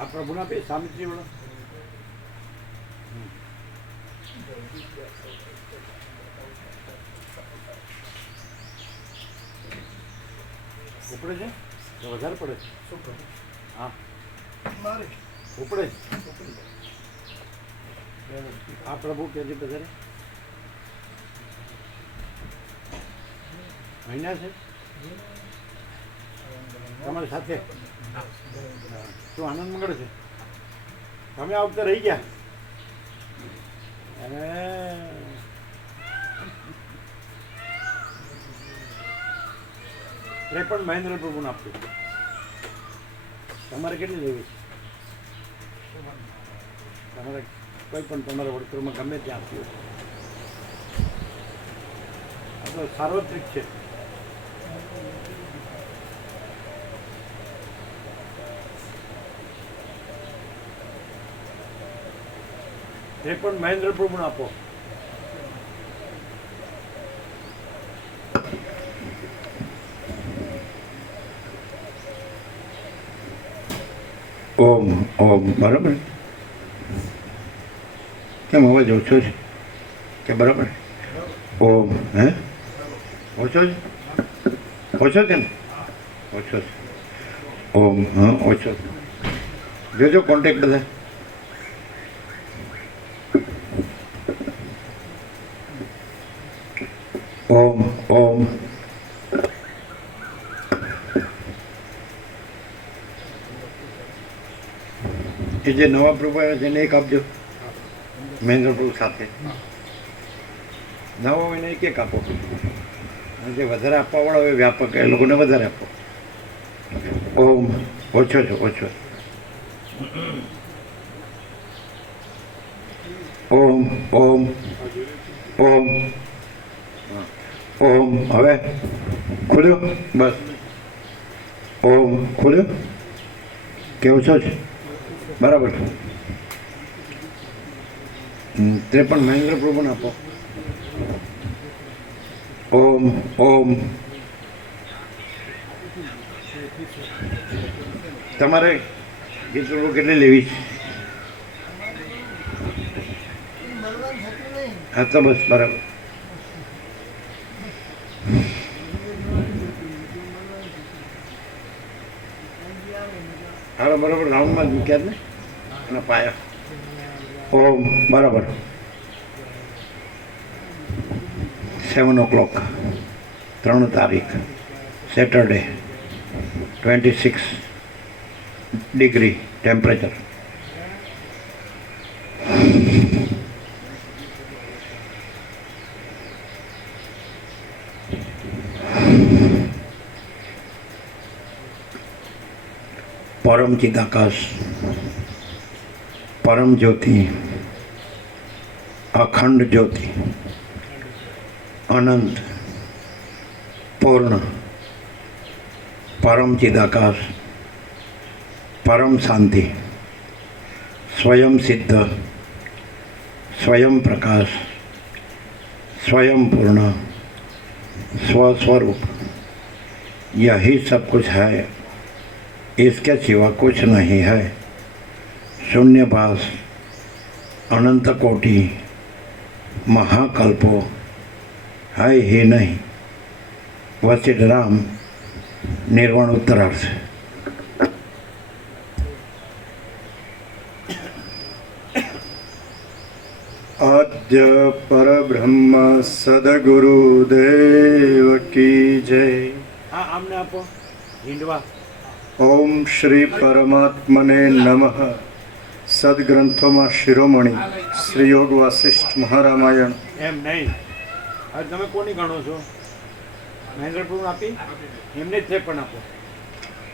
આ પ્રભુના બે સામિત્રી વાળો ઉપડે છે તો વધારે પડે છે હા ઉપડે આ પ્રભુ કે છે વધારે મહિના છે તમારી સાથે શું આનંદ મંગળ છે તમે આ વખતે રહી ગયા અને પણ મહેન્દ્ર પ્રભુને આપતું તમારે કેટલી લેવી છે તમારે કોઈ પણ તમારા વર્તુળમાં ગમે ત્યાં આપ્યું આ તો સાર્વત્રિક છે એ પણ મહેન્દ્ર પ્રભુને આપો ઓમ ઓમ બરાબર કેમ અવાજ ઓછો છે કે બરાબર ઓમ હે ઓછો છે ઓછો છે ને ઓછો છે ઓમ હા ઓછો જોજો કોન્ટેક્ટ બધા ઓમ ઓમ એ જે નવા પ્રભુ આવ્યા છે એને એક આપજો મહેન્દ્ર પ્રભુ સાથે નવા હોય ને એક આપો અને જે વધારે આપવાવાળા હોય વ્યાપક એ લોકોને વધારે આપો ઓમ ઓછો છો ઓછો ઓમ ઓમ ઓમ ઓમ હવે ખુલ્યો બસ ઓમ ખુલ્યો કે ઓછો છે બરાબર તે પણ મહેન્દ્ર પ્રભુને આપો ઓમ ઓમ તમારે ગીત પ્રભુ કેટલી લેવી છે હા તો બસ બરાબર હાલો બરાબર રાઉન્ડમાં જ મૂક્યા ને એના પાયા ઓમ બરાબર 7 o'clock 3 તારીખ સેટરડે 26 ડિગ્રી ટેમ્પરેચર પરમ ચિદાકાશ પરમ જ્યોતિ અખંડ જ્યોતિ અનંત પૂર્ણ પરમ ચિદાકાશ પરમ શાંતિ સ્વયં સિદ્ધ स्वयं प्रकाश स्वयं पूर्ण स्वस्वरूप यही सब कुछ है, इसके सिवा कुछ नहीं है। शून्यभास अनंत कोटि महाकल्पो है ही नहीं। वशिष्ठ राम निर्वाण उत्तरार्थ। आद्य परब्रह्म सद्गुरुदेव की जय। हाँ आमने आपो हिंडवा। ओम श्री परमात्मने नमः। सद्ग्रंथों में शिरोमणि श्री योग वासिष्ठ महारामायण एम नहीं आज તમે કોની ગણો છો? મહેન્દ્ર પ્રભુ આપી એમને જ પણ આપો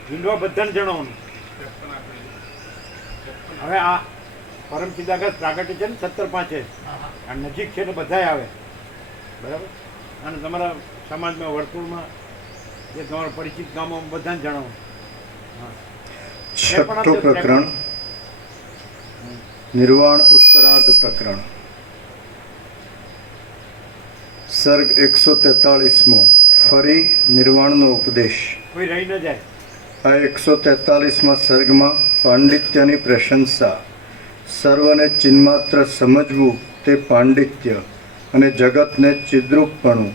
હિંડવા બધાને જણાવવાનું। હવે આ પરમ ચિદાકાશ પ્રાગટ્ય છે ને 17/5 આ નજીક છે ને બધાય આવે બરાબર। અને તમારા સમાજમાં વર્તુળમાં જે તમારા પરિચિત ગામોમાં બધાને જણાવો। छठो प्रकरण निर्वाण उत्तरार्ध प्रकरण सर्ग 143 फरी निर्वाण नो उपदेश। કોઈ રહી ન જાય। आ 143 सर्ग में પાંડિત્યની પ્રશંસા, સર્વને ચિન્માત્ર સમજવું તે પાંડિત્ય અને જગતને ચિદ્રૂપપણું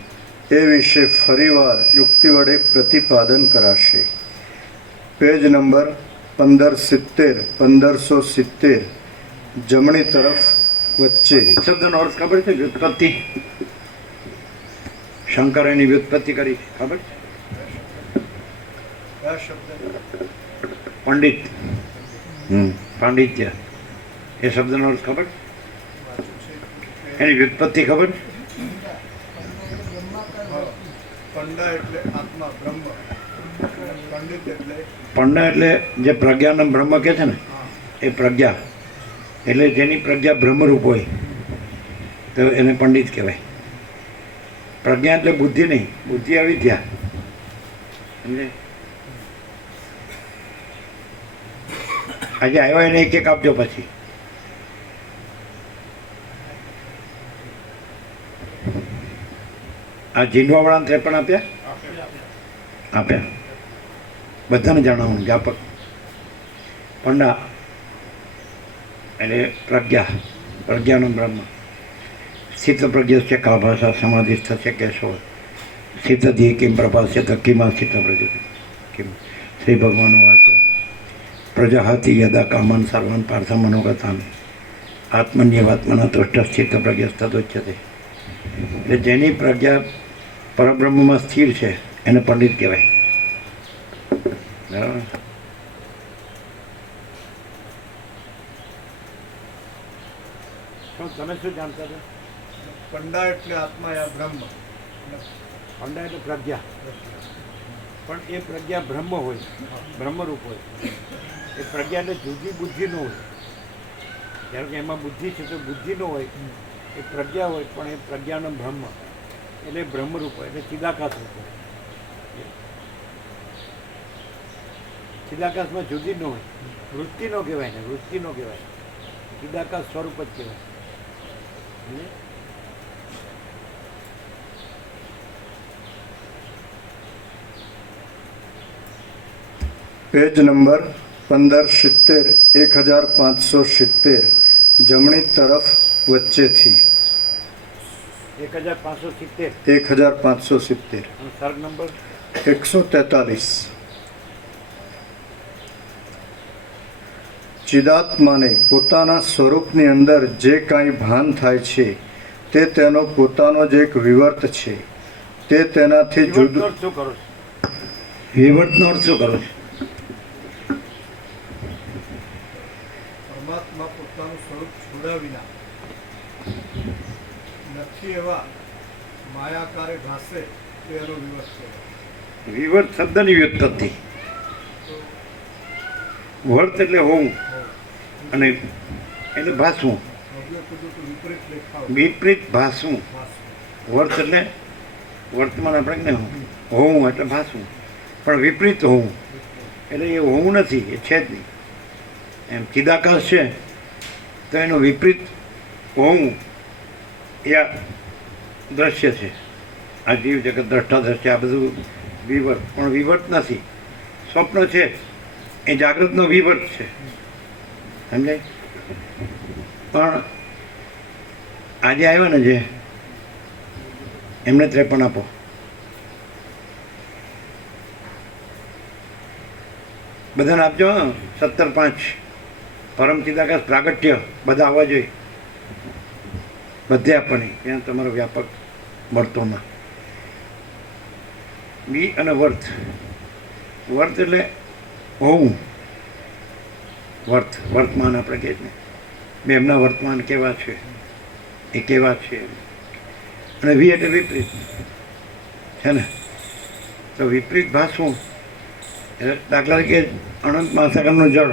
એ વિશે ફરીવાર યુક્તિ વડે પ્રતિપાદન કરાશે. પેજ નંબર 1570, 1570, જમણી તરફ વચ્ચે. શબ્દનો અર્થ ખબર છે? વ્યુત્પત્તિ. શંકર એની વ્યુત્પત્તિ કરી, ખબર છે? કયા શબ્દ? પંડિત. પાંડિત્ય એ શબ્દનો અર્થ ખબર? એની વ્યુત્પત્તિ ખબર? પંડા એટલે આત્મા બ્રહ્મ, પંડિત એટલે પંડા એટલે જે પ્રજ્ઞાનો બ્રહ્મ કહે છે ને, એ પ્રજ્ઞા એટલે જેની પ્રજ્ઞા બ્રહ્મરૂપ હોય તો એને પંડિત કહેવાય. પ્રજ્ઞા એટલે બુદ્ધિ નહીં, બુદ્ધિ અવિદ્યા. સમજે? આજે આવ્યા એને એક એક આપજો. પછી આ જીંડવાવાળાને 53 આપ્યા. બધાને જણાવવાનું વ્યાપક. પંડા એટલે પ્રજ્ઞાનો બ્રહ્મ. સ્થિત પ્રજ્ઞસ્ય કા ભાષા સમાધિસ્થ થશે કેશવ સ્થિતધિ કિમ પ્રભાસ્ય તો કિમા સ્થિત પ્રજ્ઞ કિમ. શ્રી ભગવાન વાચ પ્રજાહતિ યદા કામાન સર્વાન પાર્થ મનોગતાન આત્મન્યવાત્મના તુષ્ટ સ્થિત પ્રજ્ઞસ્તદોચ્યતે. એટલે જેની પ્રજ્ઞા પરબ્રહ્મમાં સ્થિર છે એને પંડિત કહેવાય. બરાબર? તમે શું જાણતા હતા? પંડા એટલે આત્મા યા બ્રહ્મ. પંડા એટલે પ્રજ્ઞા, પણ એ પ્રજ્ઞા બ્રહ્મ હોય, બ્રહ્મરૂપ હોય. એ પ્રજ્ઞા એટલે જુદી બુદ્ધિ ન હોય. જ્યારે કે એમાં બુદ્ધિ છે તો બુદ્ધિ ન હોય, એ પ્રજ્ઞા હોય, પણ એ પ્રજ્ઞાનો બ્રહ્મ એટલે બ્રહ્મરૂપ હોય, એટલે ચિદાકાશ રૂપ હોય. ચિદાકાશમાં જુદી ન હોય, વૃત્તિ નો કહેવાય ને, વૃત્તિ નો કહેવાય, ચિદાકાશ સ્વરૂપ જ કહેવાય. પેજ નંબર 1570, 1570, જમણી તરફ વચ્ચેથી. 1570 1570, અને સર્ગ નંબર 143. ચિદાત્માને પોતાના સ્વરૂપની અંદર જે કાંઈ ભાન થાય છે તે તેનો પોતાનો જ એક વિવર્ત છે. તે તેનાથી જુદું. શું કરો છો? વિવર્તનો અર્થ શું કરો છો? પરમાત્મા પોતાનું સ્વરૂપ છોડ્યા વિના નથી એવા માયાકારે ભાસે તે એનો વિવર્ત છે. વિવર્ત શબ્દની વ્યુત્પત્તિ. વર્ત એટલે હોવું અને એટલે ભાસવું. વિપરીત લેખાવ વિપરીત ભાસવું. વર્ત એટલે વર્તમાન આપણે ને હોવું એટલે ભાસવું, પણ વિપરીત હોવું એટલે એ હોવું નથી, એ છે જ નહીં. એમ ચિદાકાશ છે તો એનું વિપરીત હોવું એ આ દ્રશ્ય છે. આ જીવ જગત દ્રષ્ટા દ્રશ્ય આ બધું વિવર્ત, પણ વિવર્ત નથી. સ્વપ્ન છે એ જાગૃતનો વિવર્ત છે. સમજાય? પણ આજે આવ્યા ને જે એમને 53 આપો. બધાને આપજો. 17-5 પરમ ચિદાકાશ પ્રાગટ્ય બધા આવવા જોઈએ. બધે આપવાની, ત્યાં તમારો વ્યાપક મળતો ના. બી અને વર્ત. વર્ત એટલે હોવું. વર્તમાન આપણે કહે છે બે એમના વર્તમાન કેવા છે, એ કેવા છે. અને વી એટલે વિપરીત છે ને. તો વિપરીત ભાષવું એટલે દાખલા તરીકે અનંત મહાસાગરનું જળ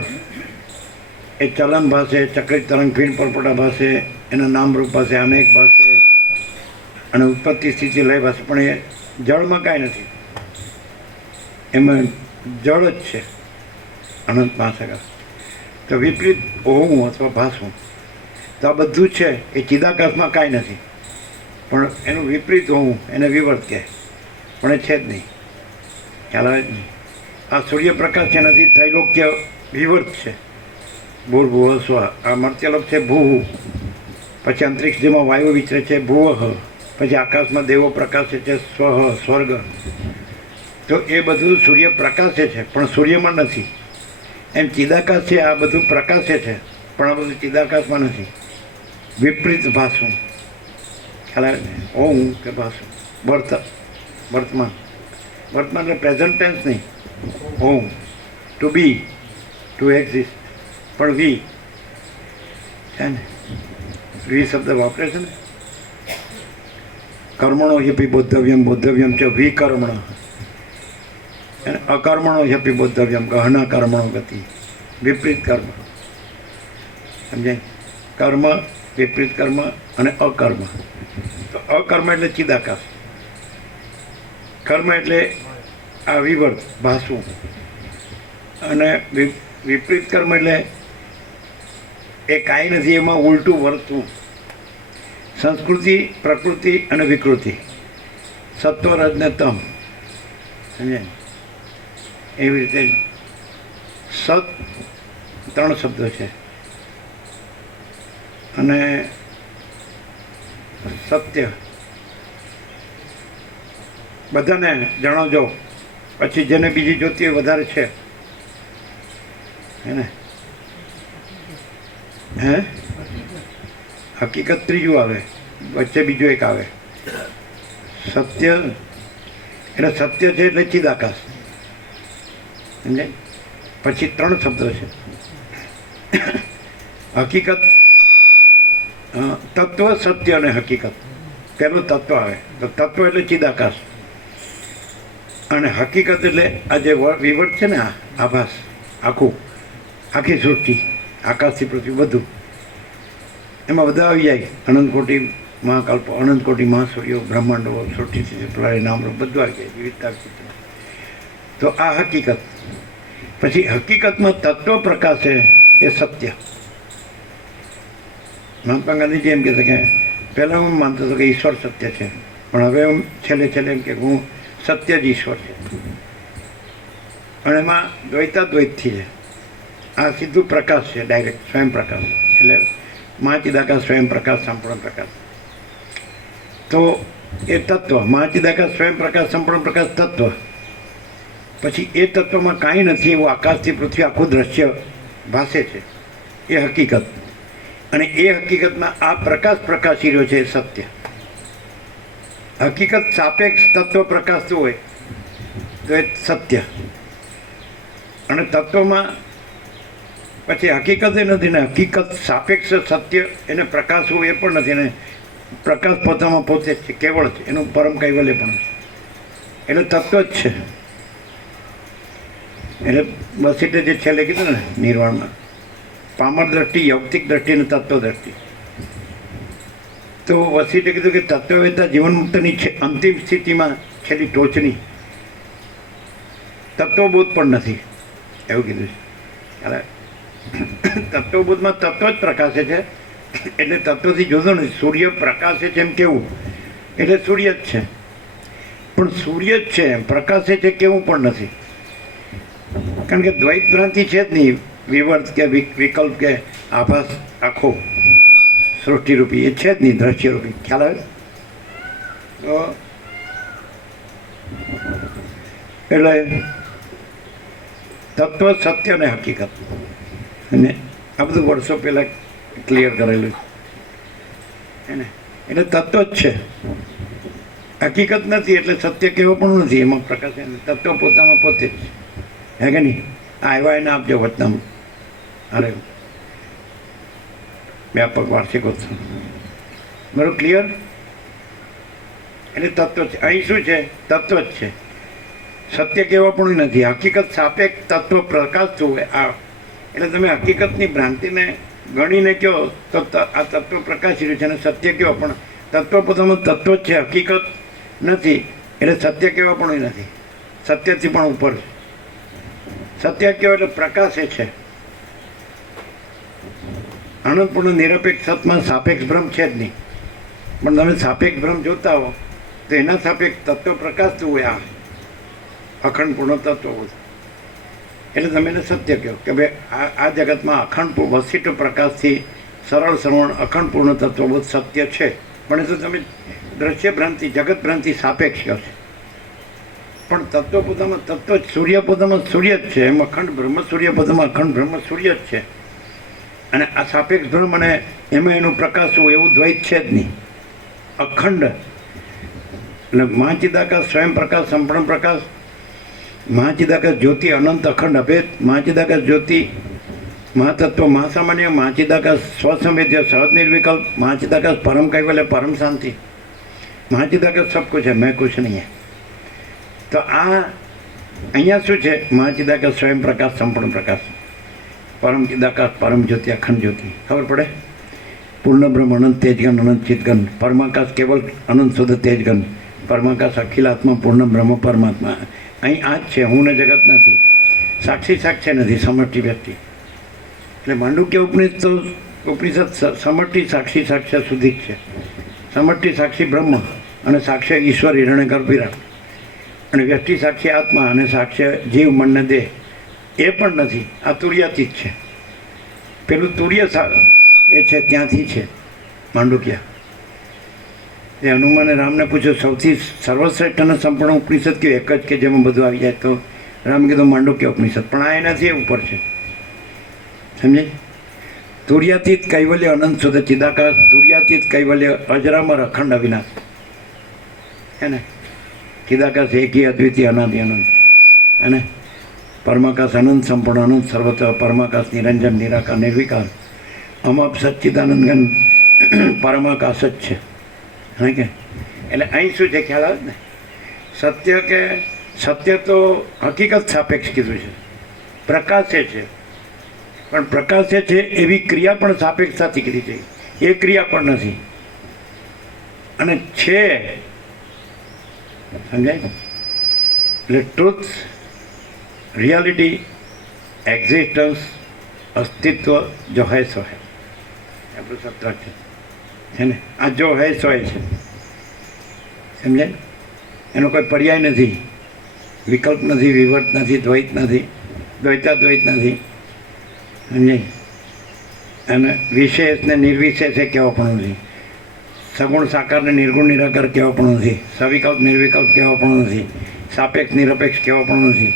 એ ચલન ભાષે, ચક્રિત તરંગ ફીણ પરપોટા ભાષે, એના નામરૂપ ભાષે, અનેક ભાષે અને ઉત્પત્તિ સ્થિતિ લય ભાષે, પણ એ જળમાં કાંઈ નથી. એમાં જળ જ છે અનંત મહાસાગર. તો વિપરીત હોવું અથવા ભાસવું, તો આ બધું છે એ ચિદાકાશમાં કાંઈ નથી, પણ એનું વિપરીત હોવું એને વિવર્ત કહે, પણ એ છે જ નહીં, ખ્યાલ આવે જ નહીં. આ સૂર્યપ્રકાશ છે નથી, ત્રૈલોક્ય વિવર્ત છે. ભૂર્ભુવ સ્વ, આ મર્ત્યલોક છે ભૂ, પછી અંતરિક્ષ જેમાં વાયુ વિચરે છે ભુવઃ, પછી આકાશમાં દેવો પ્રકાશે છે સ્વઃ, સ્વર્ગ. તો એ બધું સૂર્ય પ્રકાશે છે પણ સૂર્યમાં નથી. એમ ચિદાકાશ છે, આ બધું પ્રકાશે છે પણ આ બધું ચિદાકાશમાં નથી. વિપરીત ભાષું, ખ્યાલ આવે છે? ઓમ કે ભાષું, વર્તમાન. વર્તમાન એટલે પ્રેઝન્ટ ટેન્સ નહીં. ઓમ, ટુ બી, ટુ એક્ઝિસ્ટ. પણ વી છે ને, વી શબ્દ વાપરે છે ને. કર્મણો હિપી બોદ્ધવ્યમ, બોદ્ધવ્યમ છે વિકર્મણ. અને અકર્મણો હિપી બોદ્ધવ્યમ, ગહના કર્મણો ગતિ, વિપરીત કર્મ. સમજાય? કર્મ, વિપરીત કર્મ અને અકર્મ. તો અકર્મ એટલે ચિદાકાશ, કર્મ એટલે આ વિવર્ત ભાષું, અને વિપરીત કર્મ એટલે એ કાંઈ નથી, એમાં ઉલટું વર્તવું. સંસ્કૃતિ, પ્રકૃતિ અને વિકૃતિ, સત્વ, રજ ને તમ. સમજાય? એવી રીતે સત 3 શબ્દો છે અને સત્ય. બધાને જણાવજો, પછી જેને બીજી જોતી હોય વધારે છે હે ને. હે, હકીકત ત્રીજું આવે, વચ્ચે બીજું એક આવે સત્ય. એટલે સત્ય છે એટલે ચિદાકાશ. સમજાય? પછી 3 શબ્દો છે. હકીકત, તત્વ, સત્ય અને હકીકત. પહેલું તત્વ આવે, તો તત્વ એટલે ચિદાકાશ, અને હકીકત એટલે આ જે વિવર્ત છે ને, આ આભાસ, આખી સૃષ્ટિ, આકાશથી પૃથ્વી બધું, એમાં બધા આવી જાય. અનંત કોટી મહાકલ્પ, અનંત કોટી મહાસૂર્યો, બ્રહ્માંડો, સૃષ્ટિ, પ્રલય, નામરૂપ બધું આવી જાય, વિવિધતા. તો આ હકીકત. પછી હકીકતમાં તત્વ પ્રકાશે એ સત્ય. મહાત્મા ગાંધીજી એમ કહેતા કે પહેલાં હું માનતો હતો કે ઈશ્વર સત્ય છે, પણ હવે હું છેલ્લે એમ કે હું સત્ય જ ઈશ્વર છે. અને એમાં દ્વૈતાદ્વૈતથી છે. આ સીધું પ્રકાશ છે, ડાયરેક્ટ સ્વયં પ્રકાશ. એટલે મહાચિદાકાશ, સ્વયં પ્રકાશ, સંપૂર્ણ પ્રકાશ. તો એ તત્વ, મહાચિદાકાશ, સ્વયં પ્રકાશ, સંપૂર્ણ પ્રકાશ તત્વ. પછી એ તત્વમાં કાંઈ નથી એવું આકાશથી પૃથ્વી આખું દ્રશ્ય ભાસે છે, એ હકીકત. અને એ હકીકતમાં આ પ્રકાશી રહ્યો છે એ સત્ય. હકીકત સાપેક્ષ તત્વ પ્રકાશતું હોય તો એ સત્ય. અને તત્વમાં પછી હકીકત એ નથી ને, હકીકત સાપેક્ષ સત્ય એને પ્રકાશવું એ પણ નથી ને. પ્રકાશ પોતામાં પોતે જ છે, કેવળ છે, એનું પરમ કૈવલ્ય પણ છે. એટલે તત્વ જ છે. એટલે વસીટે જે છેલ્લે કીધું ને નિર્વાણમાં, પામર દ્રષ્ટિ, યૌક્તિક દ્રષ્ટિ અને તત્વ દ્રષ્ટિ. તો વસીટે કીધું કે તત્વવેતા જીવન મુક્તની અંતિમ સ્થિતિમાં છેલ્લી ટોચની તત્વબોધ પણ નથી, એવું કીધું છે. તત્વબોધમાં તત્વ જ પ્રકાશે છે. એટલે તત્વથી જોજો ને, સૂર્ય પ્રકાશે છે એમ કેવું, એટલે સૂર્ય જ છે. પણ સૂર્ય જ છે એમ પ્રકાશે છે કેવું પણ નથી. કારણ કે દ્વૈત ભ્રાંતિ છે જ નહીં. વિવર્ત કે વિકલ્પ કે આભાસ આખો સૃષ્ટિરૂપી એ છે જ નહીં, દ્રશ્યરૂપી. ખ્યાલ આવે? તો એટલે તત્વ, સત્ય અને હકીકત. અને આ બધું વર્ષો પહેલાં ક્લિયર કરેલું છે ને. એટલે તત્વ જ છે, હકીકત નથી. એટલે સત્ય કેવો પણ નથી, એમાં પ્રકાશ. તત્વ પોતામાં પોતે જ હે કે નહીં? આવ્યા એને આપજો વતનામ. અરે વ્યાપક વાર્ષિકોત્સવ બરાબર, ક્લિયર? એટલે તત્વ છે. અહીં શું છે? તત્વ જ છે. સત્ય કેવા પણ નથી. હકીકત સાપેક્ષ તત્વ પ્રકાશતું હોય આ. એટલે તમે હકીકતની ભ્રાંતિને ગણીને કહો તો આ તત્વ પ્રકાશી રહ્યું છે, અને સત્ય કેવો પણ તત્વ પોતામાં તત્વ જ છે, હકીકત નથી. એટલે સત્ય કેવા પણ નથી, સત્યથી પણ ઉપર છે. સત્ય કેવો એટલે પ્રકાશે છે. અનંતપૂર્ણ નિરપેક્ષ સતમાં સાપેક્ષ ભ્રમ છે જ નહીં. પણ તમે સાપેક્ષ ભ્રમ જોતા હો તો એના સાપેક્ષ તત્વ પ્રકાશતું હોય આ અખંડ પૂર્ણ તત્વ. એટલે તમે એને સત્ય કહો કે ભાઈ આ જગતમાં અખંડ વસિષ્ઠ પ્રકાશથી સરળ શ્રવણ અખંડ પૂર્ણ તત્વબોધ સત્ય છે, પણ એ તો તમે દ્રશ્ય ભ્રાંતિ જગત ભ્રાંતિ સાપેક્ષ કહો છો. પણ તત્વ પોતામાં તત્વ જ સૂર્ય પોતામાં સૂર્ય જ છે, એમ અખંડ બ્રહ્મ સૂર્ય પોતામાં અખંડ બ્રહ્મ સૂર્ય જ છે. અને આ સાપેક્ષ ભ્રમ અને એમાં એનું પ્રકાશ હોય એવું દ્વૈત છે જ નહીં, અખંડ. એટલે મહાચિદાકાશ સ્વયં પ્રકાશ સંપૂર્ણ પ્રકાશ, મહાચિદાકાશ જ્યોતિ અનંત અખંડ અભેદ, મહાચિદાકાશ જ્યોતિ મહાતત્વ મહાસામાન્ય, મહાચિદાકાશ સ્વસંવેદ્ય સહજ નિર્વિકલ્પ, મહાચિદાકાશ પરમ કૈવલ્ય પરમ શાંતિ, મહાચિદાકાશ સબ કુછ है मैं कुछ नहीं है. તો આ અહીંયા શું છે? મહાચિદાકાશ સ્વયં પ્રકાશ સંપૂર્ણ પ્રકાશ, પરમ ચિદાકાશ પરમ જ્યોતિ અખંડ જ્યોતિ. ખબર પડે? પૂર્ણ બ્રહ્મ અનંત તેજગન અનંત ચિતગન, પરમાકાશ કેવલ અનંત શુદ્ધ તેજગન, પરમાકાશ અખિલાત્મા પૂર્ણ બ્રહ્મ પરમાત્મા. અહીં આ જ છે, હું ને જગત નથી, સાક્ષી સાક્ષ્ય નથી, સમષ્ટિ વ્યક્તિ. એટલે માંડુક્ય ઉપનિષદ સમષ્ટિ સાક્ષી સાક્ષ્ય સુધી જ છે. સમષ્ટિ સાક્ષી બ્રહ્મ અને સાક્ષ્ય ઈશ્વર હિરણ્યગર્ભ વિરાટ, અને વ્યક્તિ સાક્ષી આત્મા અને સાક્ષ્ય જીવ મનને દેહ એ પણ નથી. આ તુર્યાતીત છે. પેલું તુર્ય એ છે ત્યાંથી છે માંડુક્ય. એ હનુમાને રામને પૂછ્યું સૌથી સર્વશ્રેષ્ઠ અને સંપૂર્ણ ઉપનિષદ કયું? એક જ કે જેમાં બધું આવી જાય. તો રામ કીધું માંડુક્ય ઉપનિષદ. પણ આ એનાથી ઉપર છે, સમજાય? તુર્યાતીત કૈવલ્ય અનંત શુદ્ધ ચિદાકાશ, તુર્યાતીત કૈવલ્ય અજરામર અખંડ અવિનાશ. હે ને? ચિદાકાશ એકી અદ્વિતીય અનાદિ અનંત, અને પરમાકાશ અનંત સંપૂર્ણ અનંત સર્વત્ર, પરમાકાશ નિરંજન નિરાકાર નિર્વિકાર, અમાપ સચ્ચિદાનંદ ઘન પરમાકાશ જ છે. હા કે? એટલે અહીં શું છે ખ્યાલ આવે ને? સત્ય તો હકીકત સાપેક્ષ કીધું છે, પ્રકાશે છે. પણ પ્રકાશે છે એવી ક્રિયા પણ સાપેક્ષતાથી કીધી છે, એ ક્રિયા પણ નથી. અને છે, સમજાય? એટલે ટ્રુથ, રિયાલિટી, એક્ઝિસ્ટન્સ, અસ્તિત્વ જો હૈ સો હૈ, આપણું સત્ર છે ને? આ જો હૈ સો હૈ છે, સમજાય? એનો કોઈ પર્યાય નથી, વિકલ્પ નથી, વિવર્ત નથી, દ્વૈત નથી, દ્વૈતાદ્વૈત નથી, સમજાય? અને વિશેષને નિર્વિશેષે કહેવા પણ નથી, સગુણ સાકારને નિર્ગુણ નિરાકાર કહેવા પણ નથી, સવિકલ્પ નિર્વિકલ્પ કહેવા પણ નથી, સાપેક્ષ નિરપેક્ષ કહેવા પણ નથી.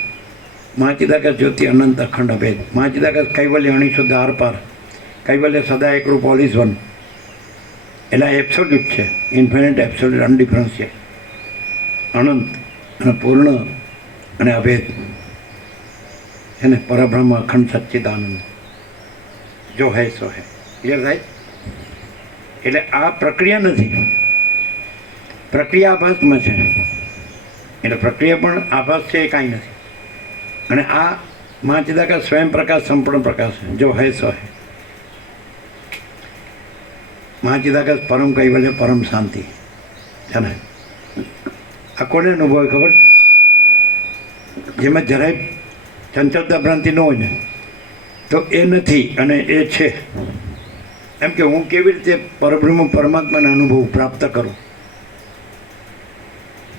મહાચિદાકાશ જ્યોતિ અનંત અખંડ અભેદ, મહાચિદાકાશ કૈવલ્ય અણિશુદ્ધ આર પાર, કૈવલ્ય સદા એકરૂપ ઓલ ઇઝ વન. એટલે એબ્સોલ્યુટ છે, ઇન્ફિનિટ એબ્સોલ્યુટ અનડિફરન્શિયેટ, અનંત અને પૂર્ણ અને અભેદ છે ને? પરબ્રહ્મ અખંડ સચ્ચિદાનંદ જો હૈ સો હૈ. ક્લિયર થાય? એટલે આ પ્રક્રિયા નથી, પ્રક્રિયા આભાસમાં છે. એટલે પ્રક્રિયા પણ આભાસ છે, એ કાંઈ નથી. અને આ મહાચિદાકાશ સ્વયં પ્રકાશ સંપૂર્ણ પ્રકાશ છે, જો હૈ સો હૈ. મહાચિદાકાશ પરમ કૈવલ્ય પરમ શાંતિ છે ને? આ કોને અનુભવ ખબર છે? જેમાં જરાય ચંચળતા ભ્રાંતિ ન હોય ને, તો એ નથી અને એ છે. એમ કે હું કેવી રીતે પરબ્રહ્મ પરમાત્માનો અનુભવ પ્રાપ્ત કરું,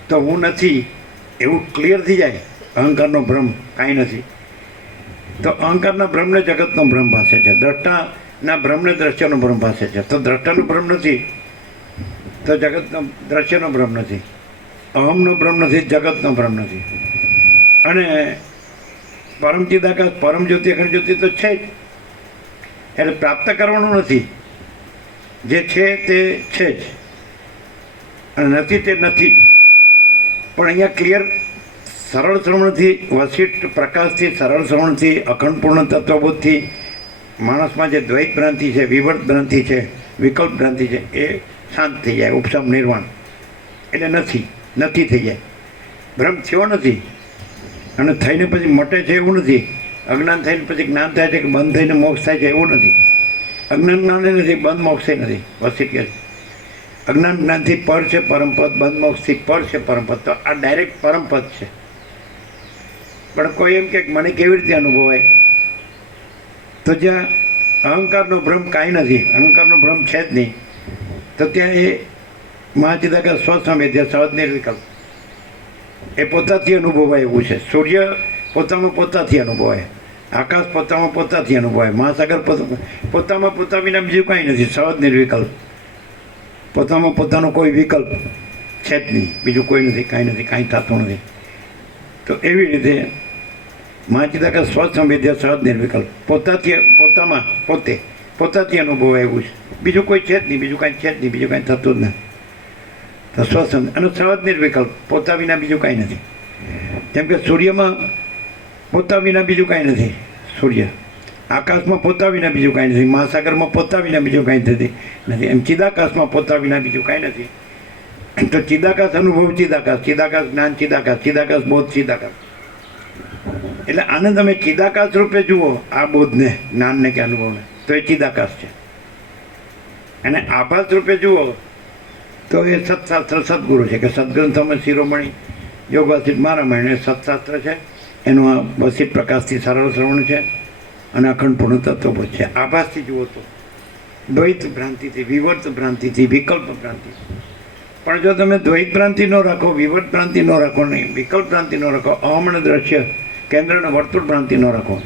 તો હું નથી એવું ક્લિયર થઈ જાય. અહંકારનો ભ્રમ કાંઈ નથી, તો અહંકારના ભ્રમને જગતનો ભ્રમ ભાસે છે, દ્રષ્ટાના ભ્રમને દ્રશ્યનો ભ્રમ ભાસે છે. તો દ્રષ્ટાનો ભ્રમ નથી તો જગતનો દ્રશ્યનો ભ્રમ નથી, અહમનો ભ્રમ નથી, જગતનો ભ્રમ નથી. અને પરમ ચિદાકાશ પરમ જ્યોતિ અખંડ જ્યોતિ તો છે જ. એટલે પ્રાપ્ત કરવાનું નથી, જે છે તે છે જ, અને નથી તે નથી જ. પણ અહીંયા ક્લિયર સરળ શ્રવણથી, વશિષ્ઠ પ્રકાશથી, સરળ શ્રવણથી, અખંડ પૂર્ણ તત્વબોધથી માણસમાં જે દ્વૈત ભ્રાંતિ છે, વિવર્ત ભ્રાંતિ છે, વિકલ્પ ભ્રાંતિ છે, એ શાંત થઈ જાય. ઉપશમ નિર્વાણ એટલે નથી થઈ જાય. ભ્રમ થયો નથી, અને થઈને પછી મટે છે એવું નથી. અજ્ઞાન થઈને પછી જ્ઞાન થાય છે કે બંધ થઈને મોક્ષ થાય છે એવું નથી. અજ્ઞાન જ્ઞાને નથી, બંધ મોક્ષે નથી. વસિષ્ઠ કહે છે અજ્ઞાન જ્ઞાનથી પર છે પરમપદ, બંધ મોક્ષથી પર છે પરમપદ. તો આ ડાયરેક્ટ પરમપદ છે. પણ કોઈ એમ કે મને કેવી રીતે અનુભવાય, તો જ્યાં અહંકારનો ભ્રમ કાંઈ નથી, અહંકારનો ભ્રમ છે જ નહીં, તો ત્યાં એ મહાચિદાકાશ સ્વસંવેદ્ય સહજ નિર્વિકલ્પ એ પોતાથી અનુભવાય એવું છે. સૂર્ય પોતામાં પોતાથી અનુભવાય, આકાશ પોતામાં પોતાથી અનુભવાય, મહાસાગર પોતામાં પોતા વિના બીજું કાંઈ નથી, સહજ નિર્વિકલ્પ. પોતામાં પોતાનો કોઈ વિકલ્પ છે જ નહીં, બીજું કોઈ નથી, કાંઈ નથી, કાંઈ થતું નથી. તો એવી રીતે મહાચિદાકાશ સ્વસંવેદ્ય સહજ નિર્વિકલ્પ પોતાથી પોતામાં પોતાથી અનુભવાય એવું છે, બીજું કોઈ છે જ નહીં, બીજું કાંઈ છે જ નહીં, બીજું કાંઈ થતું જ નથી. તો સ્વસંગ અને સહજ નિર્વિકલ્પ પોતા વિના બીજું કાંઈ નથી. જેમ કે સૂર્યમાં પોતા વિના બીજું કાંઈ નથી, સૂર્ય આકાશમાં પોતા વિના બીજું કાંઈ નથી, મહાસાગરમાં પોતા વિના બીજું કાંઈ નથી. એમ ચિદાકાશમાં પોતા વિના બીજું કાંઈ નથી. તો ચિદાકાશ અનુભવ ચિદાકાશ, ચિદાકાશ જ્ઞાન ચિદાકાશ, ચિદાકાશ બોધ ચિદાકાશ. એટલે આને તમે ચિદાકાશ રૂપે જુઓ, આ બોધને, જ્ઞાનને કે અનુભવને, તો એ ચિદાકાશ છે. અને આભાસ રૂપે જુઓ તો એ સત્શાસ્ત્ર સદગુરુ છે, કે સદગ્રંથોમાં શિરોમણી યોગવાસિત મારામાયણ એ સત્શાસ્ત્ર છે, એનું આ વસિત પ્રકાશથી સરળ શ્રવણ છે અને અખંડ પૂર્ણ તત્વ છે. આભાસથી જુઓ તો દ્વૈત ભ્રાંતિથી, વિવર્ત ભ્રાંતિથી, વિકલ્પ ભ્રાંતિ. પણ જો તમે દ્વૈત ભ્રાંતિ ન રાખો, વિવર્ત ભ્રાંતિ ન રાખો, નહીં વિકલ્પ ભ્રાંતિ ન રાખો, અહમણ દ્રશ્ય કેન્દ્ર અને વર્તુળ ભ્રાંતિ ન રાખો,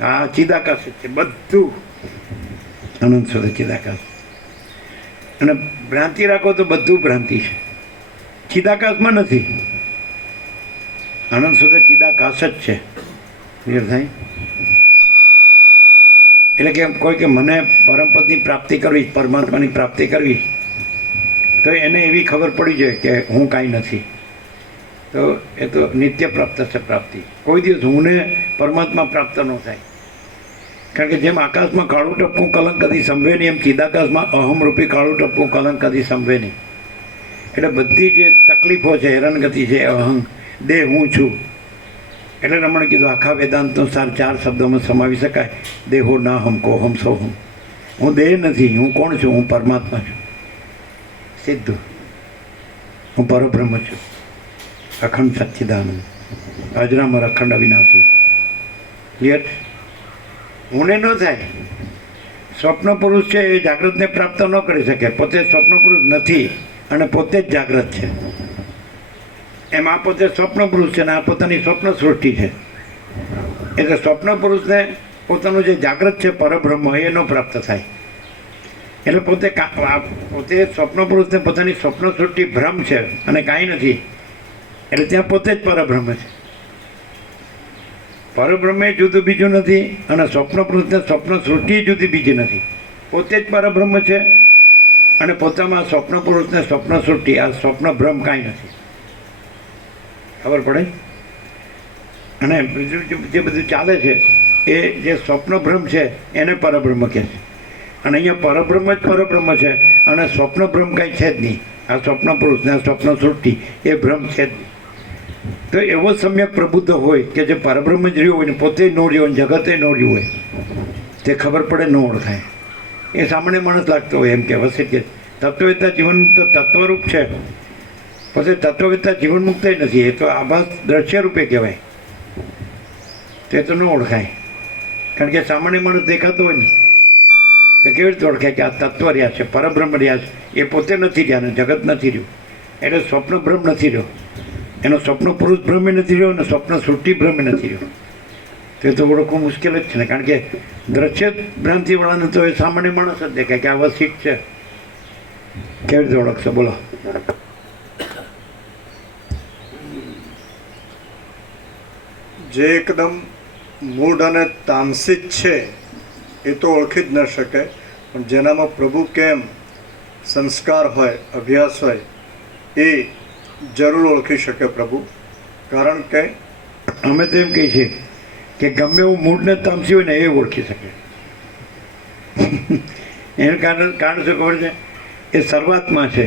આ ચિદાકાશ છે બધું, અનંત સુધી ચિદાકાશ. અને ભ્રાંતિ રાખો તો બધું ભ્રાંતિ છે, ચિદાકાશમાં નથી. અનંત સુધી ચિદાકાશ જ છે. ક્લિયર થાય? એટલે કે કોઈ કે મને પરમપદની પ્રાપ્તિ કરવી, પરમાત્માની પ્રાપ્તિ કરવી, તો એને એવી ખબર પડી જાય કે હું કાંઈ નથી. તો એ તો નિત્ય પ્રાપ્ત છે પ્રાપ્તિ. કોઈ દિવસ હુંને પરમાત્મા પ્રાપ્ત ન થાય. કારણ કે જેમ આકાશમાં કાળું ટપકું કલંક કદી સંભવે નહીં, એમ ચિદાકાશમાં અહમરૂપી કાળું ટપકું કલંક કદી સંભવે નહીં. એટલે બધી જે તકલીફો છે, હેરાનગતિ છે, અહં દેહ હું છું. એટલે રમણે કીધું આખા વેદાંતનો સાર 4 શબ્દોમાં સમાવી શકાય: દેહો ના હમ કો હમ સૌ હું. હું દેહ નથી, હું કોણ છું? હું પરમાત્મા છું, સીધું. હું પરબ્રહ્મ છું, અખંડ સચ્ચિદાનંદ, અજરામર અખંડ અવિનાશી. ક્લિયર? હુંને ન થાય. સ્વપ્ન પુરુષ છે એ જાગૃતને પ્રાપ્ત ન કરી શકે, પોતે સ્વપ્ન પુરુષ નથી અને પોતે જ જાગ્રત છે. એમ આ પોતે સ્વપ્ન પુરુષ છે અને આ પોતાની સ્વપ્ન સૃષ્ટિ છે. એટલે સ્વપ્ન પુરુષને પોતાનું જે જાગ્રત છે પરબ્રહ્મ એ ન પ્રાપ્ત થાય. એટલે પોતે સ્વપ્ન પુરુષને પોતાની સ્વપ્ન સૃષ્ટિ ભ્રમ છે અને કાંઈ નથી. એટલે ત્યાં પોતે જ પરબ્રહ્મ છે. પરબ્રહ્મ એ જુદું બીજું નથી અને સ્વપ્ન પુરુષને સ્વપ્ન સૃષ્ટિ જુદી બીજી નથી. પોતે જ પરબ્રહ્મ છે અને પોતામાં સ્વપ્ન પુરુષને સ્વપ્ન સૃષ્ટિ, આ સ્વપ્ન ભ્રમ કાંઈ નથી. ખબર પડે? અને બીજું જે બધું ચાલે છે એ જે સ્વપ્ન ભ્રમ છે એને પરબ્રહ્મ કહે છે. અને અહીંયા પરબ્રહ્મ જ પરબ્રહ્મ છે અને સ્વપ્ન ભ્રમ કાંઈ છે જ નહીં. આ સ્વપ્ન પુરુષને આ સ્વપ્ન સૃષ્ટિ એ ભ્રમ છે જ નહીં. તો એવો સમ્યક પ્રબુદ્ધ હોય કે જે પરબ્રહ્મ જ રહ્યો હોય ને પોતે ન રહ્યો, જગતે ન રહ્યું હોય, તે ખબર પડે, ન ઓળખાય. એ સામાન્ય માણસ લાગતો હોય એમ કે વસે કે તત્વવેત્તા જીવનમુક્ત તત્વરૂપ છે, પછી તત્વવેત્તા જીવનમુક્ત નથી. એ તો આભાસ દ્રશ્ય રૂપે કહેવાય, તે તો ન ઓળખાય. કારણ કે સામાન્ય માણસ દેખાતો હોય ને તો કેવી રીતે ઓળખાય કે આ તત્વ રહ્યા છે, પરબ્રહ્મ રહ્યા છે? એ પોતે નથી રહ્યા ને જગત નથી રહ્યું. એટલે સ્વપ્ન ભ્રમ નથી રહ્યો, એનો સ્વપ્ન પુરુષ ભ્રમે નથી રહ્યો અને સ્વપ્ન સૃષ્ટિ ભ્રમે નથી રહ્યો. તે તો ઓળખવું મુશ્કેલ જ છે ને. કારણ કે દ્રશ્ય ભ્રાંતિવાળાને તો એ સામાન્ય માણસ જ દેખાય કે આ વસિત છે. કેવી રીતે ઓળખશો? બોલો. જે એકદમ મૂઢ અને તામસિક છે એ તો ઓળખી જ ન શકે, પણ જેનામાં પ્રભુ કેમ સંસ્કાર હોય, અભ્યાસ હોય, એ જરૂર ઓળખી શકે પ્રભુ. કારણ કે અમે તો એમ કહીએ છીએ કે ગમે એવું મૂળને તામસી હોય ને એ ઓળખી શકે. એનું કારણ શું ખબર છે? એ શરૂઆતમાં છે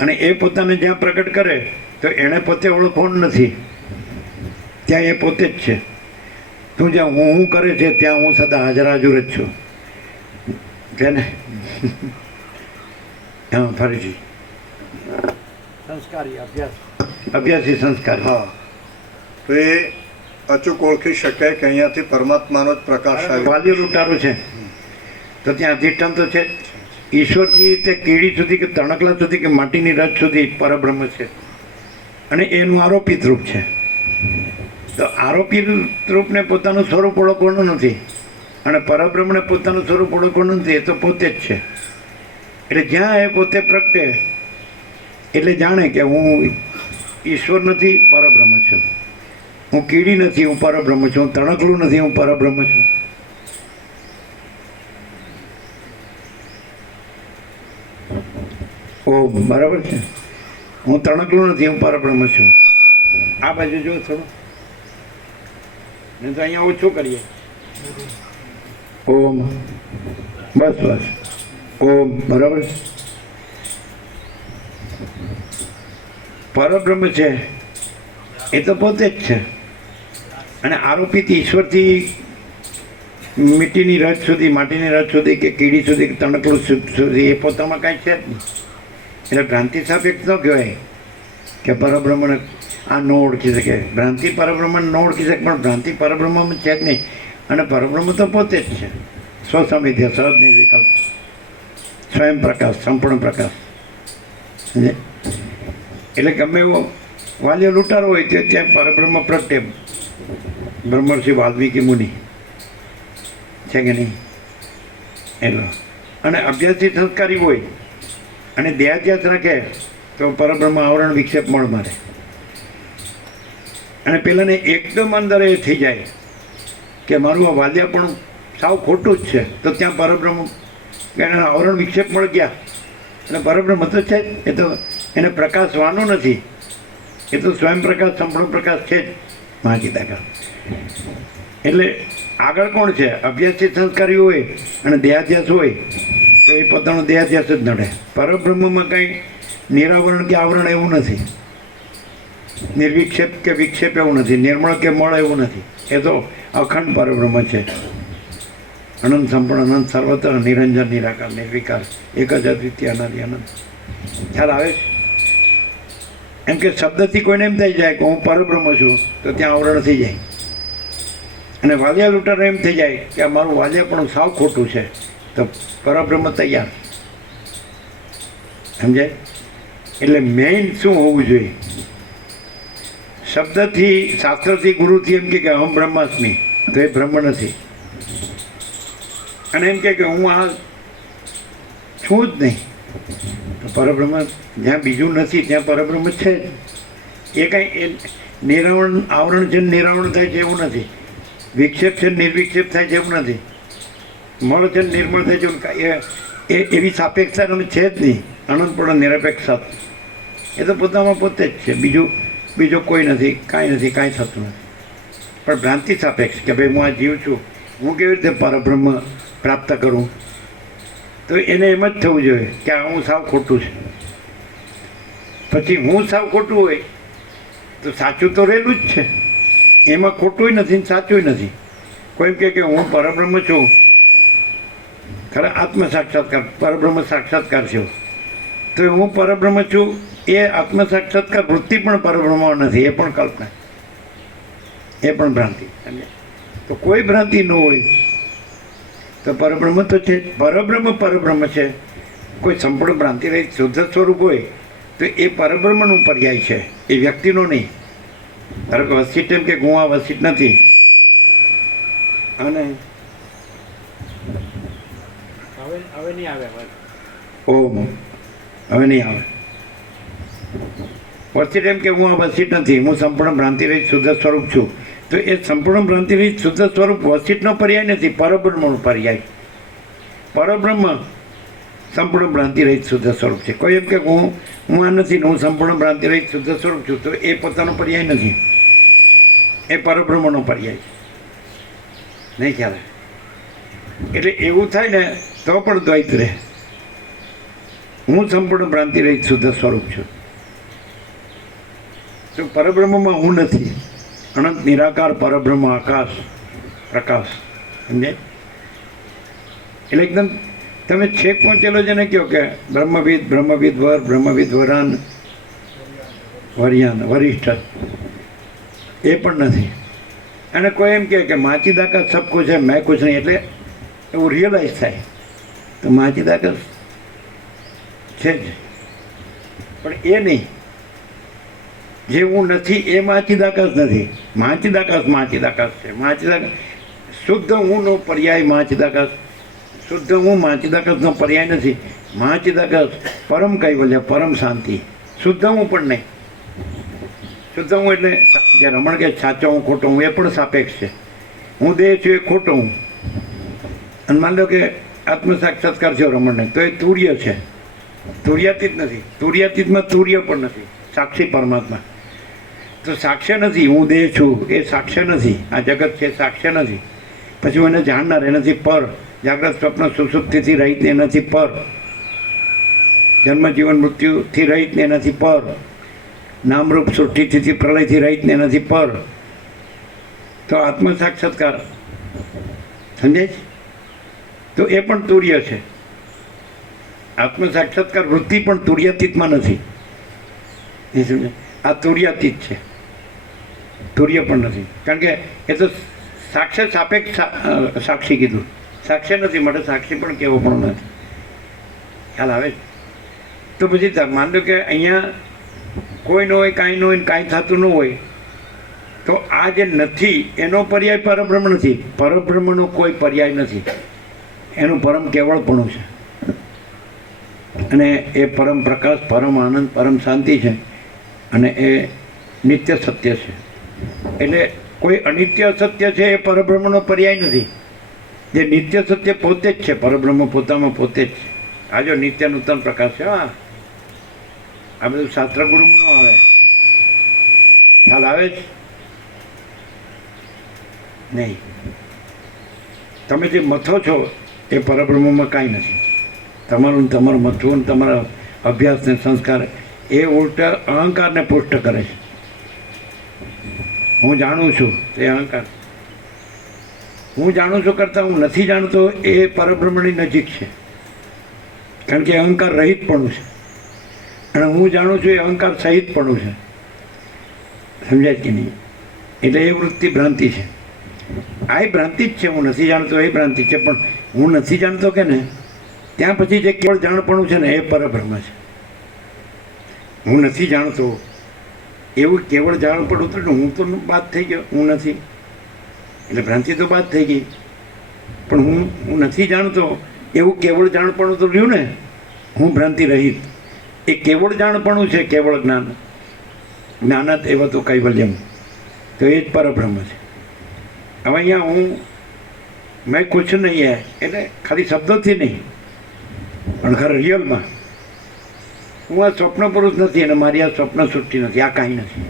અને એ પોતાને જ્યાં પ્રગટ કરે તો એણે પોતે ઓળખવાનું નથી, ત્યાં એ પોતે જ છે. તું જ્યાં હું કરે છે ત્યાં હું સદા હાજર જ છું, છે ને? હા, ફરીથી સંસ્કારી અભ્યાસી સંસ્કારી. હા, તો એ અચૂક ઓળખી શકે કે અહીંયાથી પરમાત્માનો જ પ્રકાશ આવે. વાલી લૂંટારો છે તો ત્યાં અધિષ્ઠાન તો છે. ઈશ્વરથી તે કીડી સુધી કે તણકલા સુધી કે માટીની રચ સુધી પરબ્રહ્મ છે અને એનું આરોપિત રૂપ છે. તો આરોપી રૂપને પોતાનું સ્વરૂપ ઓળખવાનું નથી અને પરબ્રહ્મને પોતાનું સ્વરૂપ ઓળખવાનું નથી, એ તો પોતે જ છે. એટલે જ્યાં એ પોતે પ્રગટે એટલે જાણે કે હું ઈશ્વર નથી, પરબ્રહ્મ છું. હું કીડી નથી, હું પરબ્રહ્મ છું. હું તણકલું નથી, હું પરબ્રહ્મ છું. ઓમ, બરાબર છે. હું તણકલું નથી, હું પરબ્રહ્મ છું. આ બાજુ જો થોડું, નહીં તો અહીંયા ઓછું કરીએ. ઓમ, બસ બસ. ઓમ, બરાબર. પરબ્રહ્મ છે એ તો પોતે જ છે. અને આરોપીથી ઈશ્વરથી મીઠીની રજ સુધી, માટીની રજ સુધી કે કીડી સુધી કે તણકલું સુધી એ પોતામાં કાંઈ છે જ નહીં. એટલે ભ્રાંતિ સાપેક્ષ ન કહેવાય કે પરબ્રહ્મને આ ન ઓળખી શકે. ભ્રાંતિ પરબ્રહ્મને ન ઓળખી શકે, પણ ભ્રાંતિ પરબ્રહ્મમાં છે જ નહીં. અને પરબ્રહ્મ તો પોતે જ છે. સ્વસમિધ્ય, સહજ નિર્વિકલ્પ, સ્વયં પ્રકાશ, સંપૂર્ણ પ્રકાશ. એટલે ગમે એવો વાલ્ય લૂંટારો હોય તે ત્યાં પરબ્રહ્મ પ્રગટે. બ્રહ્મર્ષિ વાલ્મીકી મુનિ છે કે નહીં? એટલો. અને અભ્યાસથી સંસ્કારી હોય અને દેહાધ્યાસ રાખે તો પરબ્રહ્મ આવરણ વિક્ષેપ મળ મારે. અને પેલાને એકદમ અંદર એ થઈ જાય કે મારું આ વાલ્યા પણ સાવ ખોટું જ છે, તો ત્યાં પરબ્રહ્મ એના આવરણ વિક્ષેપ મળ ગયા. અને પરબ્રહ્મ તો છે જ, એ તો એને પ્રકાશવાનું નથી, એ તો સ્વયં પ્રકાશ, સંપૂર્ણ પ્રકાશ છે જ મહાચિદાકાર. એટલે આગળ કોણ છે? અભ્યાસથી સંસ્કારી હોય અને દેહાધ્યાસ હોય તો એ પોતાનો દેહાધ્યાસ જ નડે. પરબ્રહ્મમાં કંઈ નિરાવરણ કે આવરણ એવું નથી, નિર્વિક્ષેપ કે વિક્ષેપ એવું નથી, નિર્મળ કે મળ એવું નથી. એ તો અખંડ પરબ્રહ્મ છે. અનંત, સંપૂર્ણ, અનંત, સર્વત્ર, નિરંજન, નિરાકાર, નિર્વિકાર, એક જ અદ્વિતીય, અનાદિ અનંત. ખ્યાલ આવે છે? એમ કે શબ્દથી કોઈને એમ થઈ જાય કે હું પરબ્રહ્મ છું તો ત્યાં આવરણ થઈ જાય. અને વાલિયા લૂંટારો એમ થઈ જાય કે મારું વાલિયા પણ સાવ ખોટું છે, તો પરબ્રહ્મ તૈયાર. સમજાય? એટલે મેઇન શું હોવું જોઈએ? શબ્દથી, શાસ્ત્રથી, ગુરુથી એમ કે અહમ બ્રહ્માસ્મિ, તો એ બ્રહ્મ નથી. અને એમ કે હું આ છું જ નહીં, તો પરબ્રહ્મ જ્યાં બીજું નથી ત્યાં પરબ્રહ્મ છે જ. એ કાંઈ એ નિરાવરણ, આવરણ છે નિરાવરણ થાય છે એવું નથી, વિક્ષેપ છે નિર્વિક્ષેપ થાય છે એવું નથી, મળ છે નિર્મળ થાય છે એ એવી સાપેક્ષતા છે જ નહીં. અનંતપૂર્ણ નિરપેક્ષ, એ તો પોતામાં પોતે જ છે. બીજો કોઈ નથી, કાંઈ નથી, કાંઈ થતું નથી. પણ ભ્રાંતિ સાપેક્ષ કે ભાઈ હું આ જીવ છું, હું કેવી રીતે પરબ્રહ્મ પ્રાપ્ત કરું? તો એને એમ જ થવું જોઈએ કે આ હું સાવ ખોટું છે. પછી હું સાવ ખોટું હોય તો સાચું તો રહેલું જ છે, એમાં ખોટું નથી ને સાચું નથી. કોઈ એમ કે હું પરબ્રહ્મ છું, ખરા આત્મ સાક્ષાત્કાર, પરબ્રહ્મ સાક્ષાત્કાર છે, તો હું પરબ્રહ્મ છું એ આત્મ સાક્ષાત્કાર વૃત્તિ પણ પરબ્રહ્મ નથી, એ પણ કલ્પના, એ પણ ભ્રાંતિ. તો કોઈ ભ્રાંતિ ન હોય તો પરબ્રહ્મ તો છે. પરબ્રહ્મ છે. કોઈ સંપૂર્ણ ભ્રાંતિ રહિત શુદ્ધ સ્વરૂપ હોય તો એ પરબ્રહ્મનું પર્યાય છે, એ વ્યક્તિનો નહીં. ધારો કે વસિત એમ કે હું આ વસિત નથી, અને હવે નહીં આવે. ઓમ, હવે નહીં આવે. વસિત એમ કે હું આ વસિત નથી, હું સંપૂર્ણ ભ્રાંતિ રહિત શુદ્ધ સ્વરૂપ છું, તો એ સંપૂર્ણ ભ્રાંતિ રહિત શુદ્ધ સ્વરૂપ વસિતનો પર્યાય નથી, પરબ્રહ્મનો પર્યાય. પરબ્રહ્મ સંપૂર્ણ ભ્રાંતિ રહિત શુદ્ધ સ્વરૂપ છે. કોઈ એમ કે હું આ નથી, હું સંપૂર્ણ ભ્રાંતિ રહિત શુદ્ધ સ્વરૂપ છું, તો એ પોતાનો પર્યાય નથી, એ પરબ્રહ્મનો પર્યાય છે. નહીં ખ્યાલ? એટલે એવું થાય ને તો પણ દ્વૈત રહે. હું સંપૂર્ણ ભ્રાંતિ રહિત શુદ્ધ સ્વરૂપ છું, તો પરબ્રહ્મમાં હું નથી. અનંત નિરાકાર પરબ્રહ્મ, આકાશ, પ્રકાશ. સમજે? એટલે એકદમ તમે છેક પહોંચેલો છે ને કહો કે બ્રહ્મવિદ, બ્રહ્મવિદ વર, બ્રહ્મવિદ વરાન, વરિયાન, વરિષ્ઠ, એ પણ નથી. અને કોઈ એમ કે માચિદાકા સબ કુછ છે, મેં કુછ નહીં, એટલે એવું રિયલાઇઝ થાય તો માચિદાકા છે જ, પણ એ નહીં. જે હું નથી એ માચિદાકાશ નથી. માચિદાકાશ છે. માચિદાકાશ શુદ્ધ હુંનો પર્યાય માચિદાકાશ. શુદ્ધ હું માચિદાકાશનો પર્યાય નથી. માચિદાકાશ પરમ કૈવલ્ય, પરમ શાંતિ. શુદ્ધ હું પણ નહીં. શુદ્ધ હું એટલે જે રમણ કે સાચો હું ખોટો હું એ પણ સાપેક્ષ છે. હું દેહ છું એ ખોટો હું. અને માની લો કે આત્મ સાક્ષાત્કાર છે રમણને, તો એ તુર્ય છે, તુર્યાતીત નથી. તુર્યાતીતમાં તુર્ય પણ નથી. સાક્ષી પરમાત્મા તો સાક્ષ્ય નથી. હું દેહ છું એ સાક્ષ્ય નથી. આ જગત છે સાક્ષ્ય નથી. પછી હું એને જાણનાર એનાથી પર, જાગ્રત સ્વપ્ન સુષુપ્તિથી રહિત એનાથી પર, જન્મ જીવન મૃત્યુથી રહિત એનાથી પર, નામરૂપ સૃષ્ટિથી પ્રલયથી રહિત એનાથી પર. તો આત્મ સાક્ષાત્કાર સમજે છે? તો એ પણ તુર્ય છે. આત્મ સાક્ષાત્કાર વૃત્તિ પણ તુર્યાતીતમાં નથી. એ સમજે? આ તુર્યાતીત છે, તુર્ય પણ નથી. કારણ કે એ તો સાક્ષ્ય સાપેક્ષ સાક્ષી કીધું. સાક્ષ્ય નથી માટે સાક્ષી પણ કેવો પણ નથી. ખ્યાલ આવે? તો પછી માન લો કે અહીંયા કોઈ ન હોય, કાંઈ ન હોય, કાંઈ થતું ન હોય, તો આ જે નથી એનો પર્યાય પરબ્રહ્મ નથી. પરબ્રહ્મનો કોઈ પર્યાય નથી. એનું પરમ કેવળપણું છે. અને એ પરમ પ્રકાશ, પરમ આનંદ, પરમ શાંતિ છે. અને એ નિત્ય સત્ય છે. એટલે કોઈ અનિત્ય સત્ય છે એ પરબ્રહ્મનો પર્યાય નથી. જે નિત્ય સત્ય પોતે જ છે, પરબ્રહ્મ પોતામાં પોતે જ છે. આ જો નિત્ય નૂતન પ્રકાશ છે. હા, આ બધું શાસ્ત્ર ગુરુનું આવે. ખ્યાલ આવે જ નહીં. તમે જે મથો છો એ પરબ્રહ્મમાં કાંઈ નથી. તમારું મથવું, તમારા અભ્યાસ ને સંસ્કાર એ ઉલટા અહંકારને પુષ્ટ કરે છે. હું જાણું છું તે અહંકાર. હું જાણું છું કરતાં હું નથી જાણતો એ પરબ્રહ્મની નજીક છે. કારણ કે અહંકાર રહિતપણું છે. અને હું જાણું છું એ અહંકાર સહિતપણું છે. સમજાય કે નહીં? એટલે એ વૃત્તિ ભ્રાંતિ છે. આ એ ભ્રાંતિ જ છે. હું નથી જાણતો એ ભ્રાંતિ છે. પણ હું નથી જાણતો કે ને ત્યાં પછી જે કેવળ જાણપણું છે ને એ પરબ્રહ્મ છે. હું નથી જાણતો એવું કેવળ જાણપણું તો હું તો બાદ થઈ ગયો. હું નથી એટલે ભ્રાંતિ તો બાદ થઈ ગઈ. પણ હું નથી જાણતો એવું કેવળ જાણપણું તો રહ્યું ને. હું ભ્રાંતિ રહિત એ કેવળ જાણપણું છે. કેવળ જ્ઞાન, જ્ઞાનાત એવા તો કૈવલ્યમ, તો એ જ પરબ્રહ્મ છે. હવે અહીંયા હું મેં કુછ નહીં હે એટલે ખાલી શબ્દોથી નહીં, પણ ખરે રિયલમાં હું આ સ્વપ્ન પુરુષ નથી અને મારી આ સ્વપ્ન સૃષ્ટિ નથી. આ કાંઈ નથી.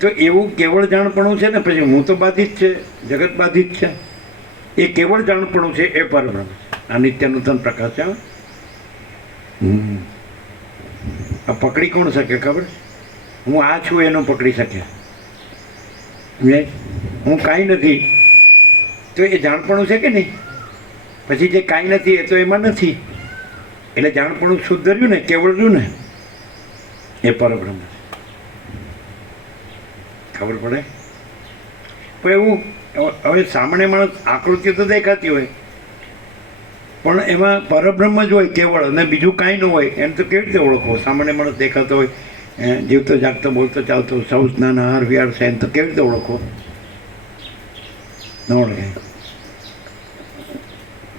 તો એવું કેવળ જાણપણું છે ને. પછી હું તો બાધિત છે, જગત બાધિત છે. એ કેવળ જાણપણું છે એ પરબ્રહ્મ છે. આ નિત્ય નૂતન પ્રકાશ છે. આ પકડી કોણ શકે ખબર? હું આ છું એનો પકડી શકે. હું કાંઈ નથી તો એ જાણપણું છે કે નહીં? પછી જે કાંઈ નથી એ તો એમાં નથી. એટલે જાણપણું શુદ્ધ રહ્યું ને, કેવળ રહ્યું ને, એ પરબ્રહ્મ છે. ખબર પડે? પણ એવું હવે સામાન્ય માણસ આકૃતિ તો દેખાતી હોય, પણ એમાં પરબ્રહ્મ જ હોય કેવળ, અને બીજું કાંઈ ન હોય. એને તો કેવી રીતે ઓળખવો? સામાન્ય માણસ દેખાતો હોય, જીવતો જાગતો બોલતો ચાલતો સૌ સ્નાન આહાર વિહાર છે, એને તો કેવી રીતે ઓળખવો? ન ઓળખાય.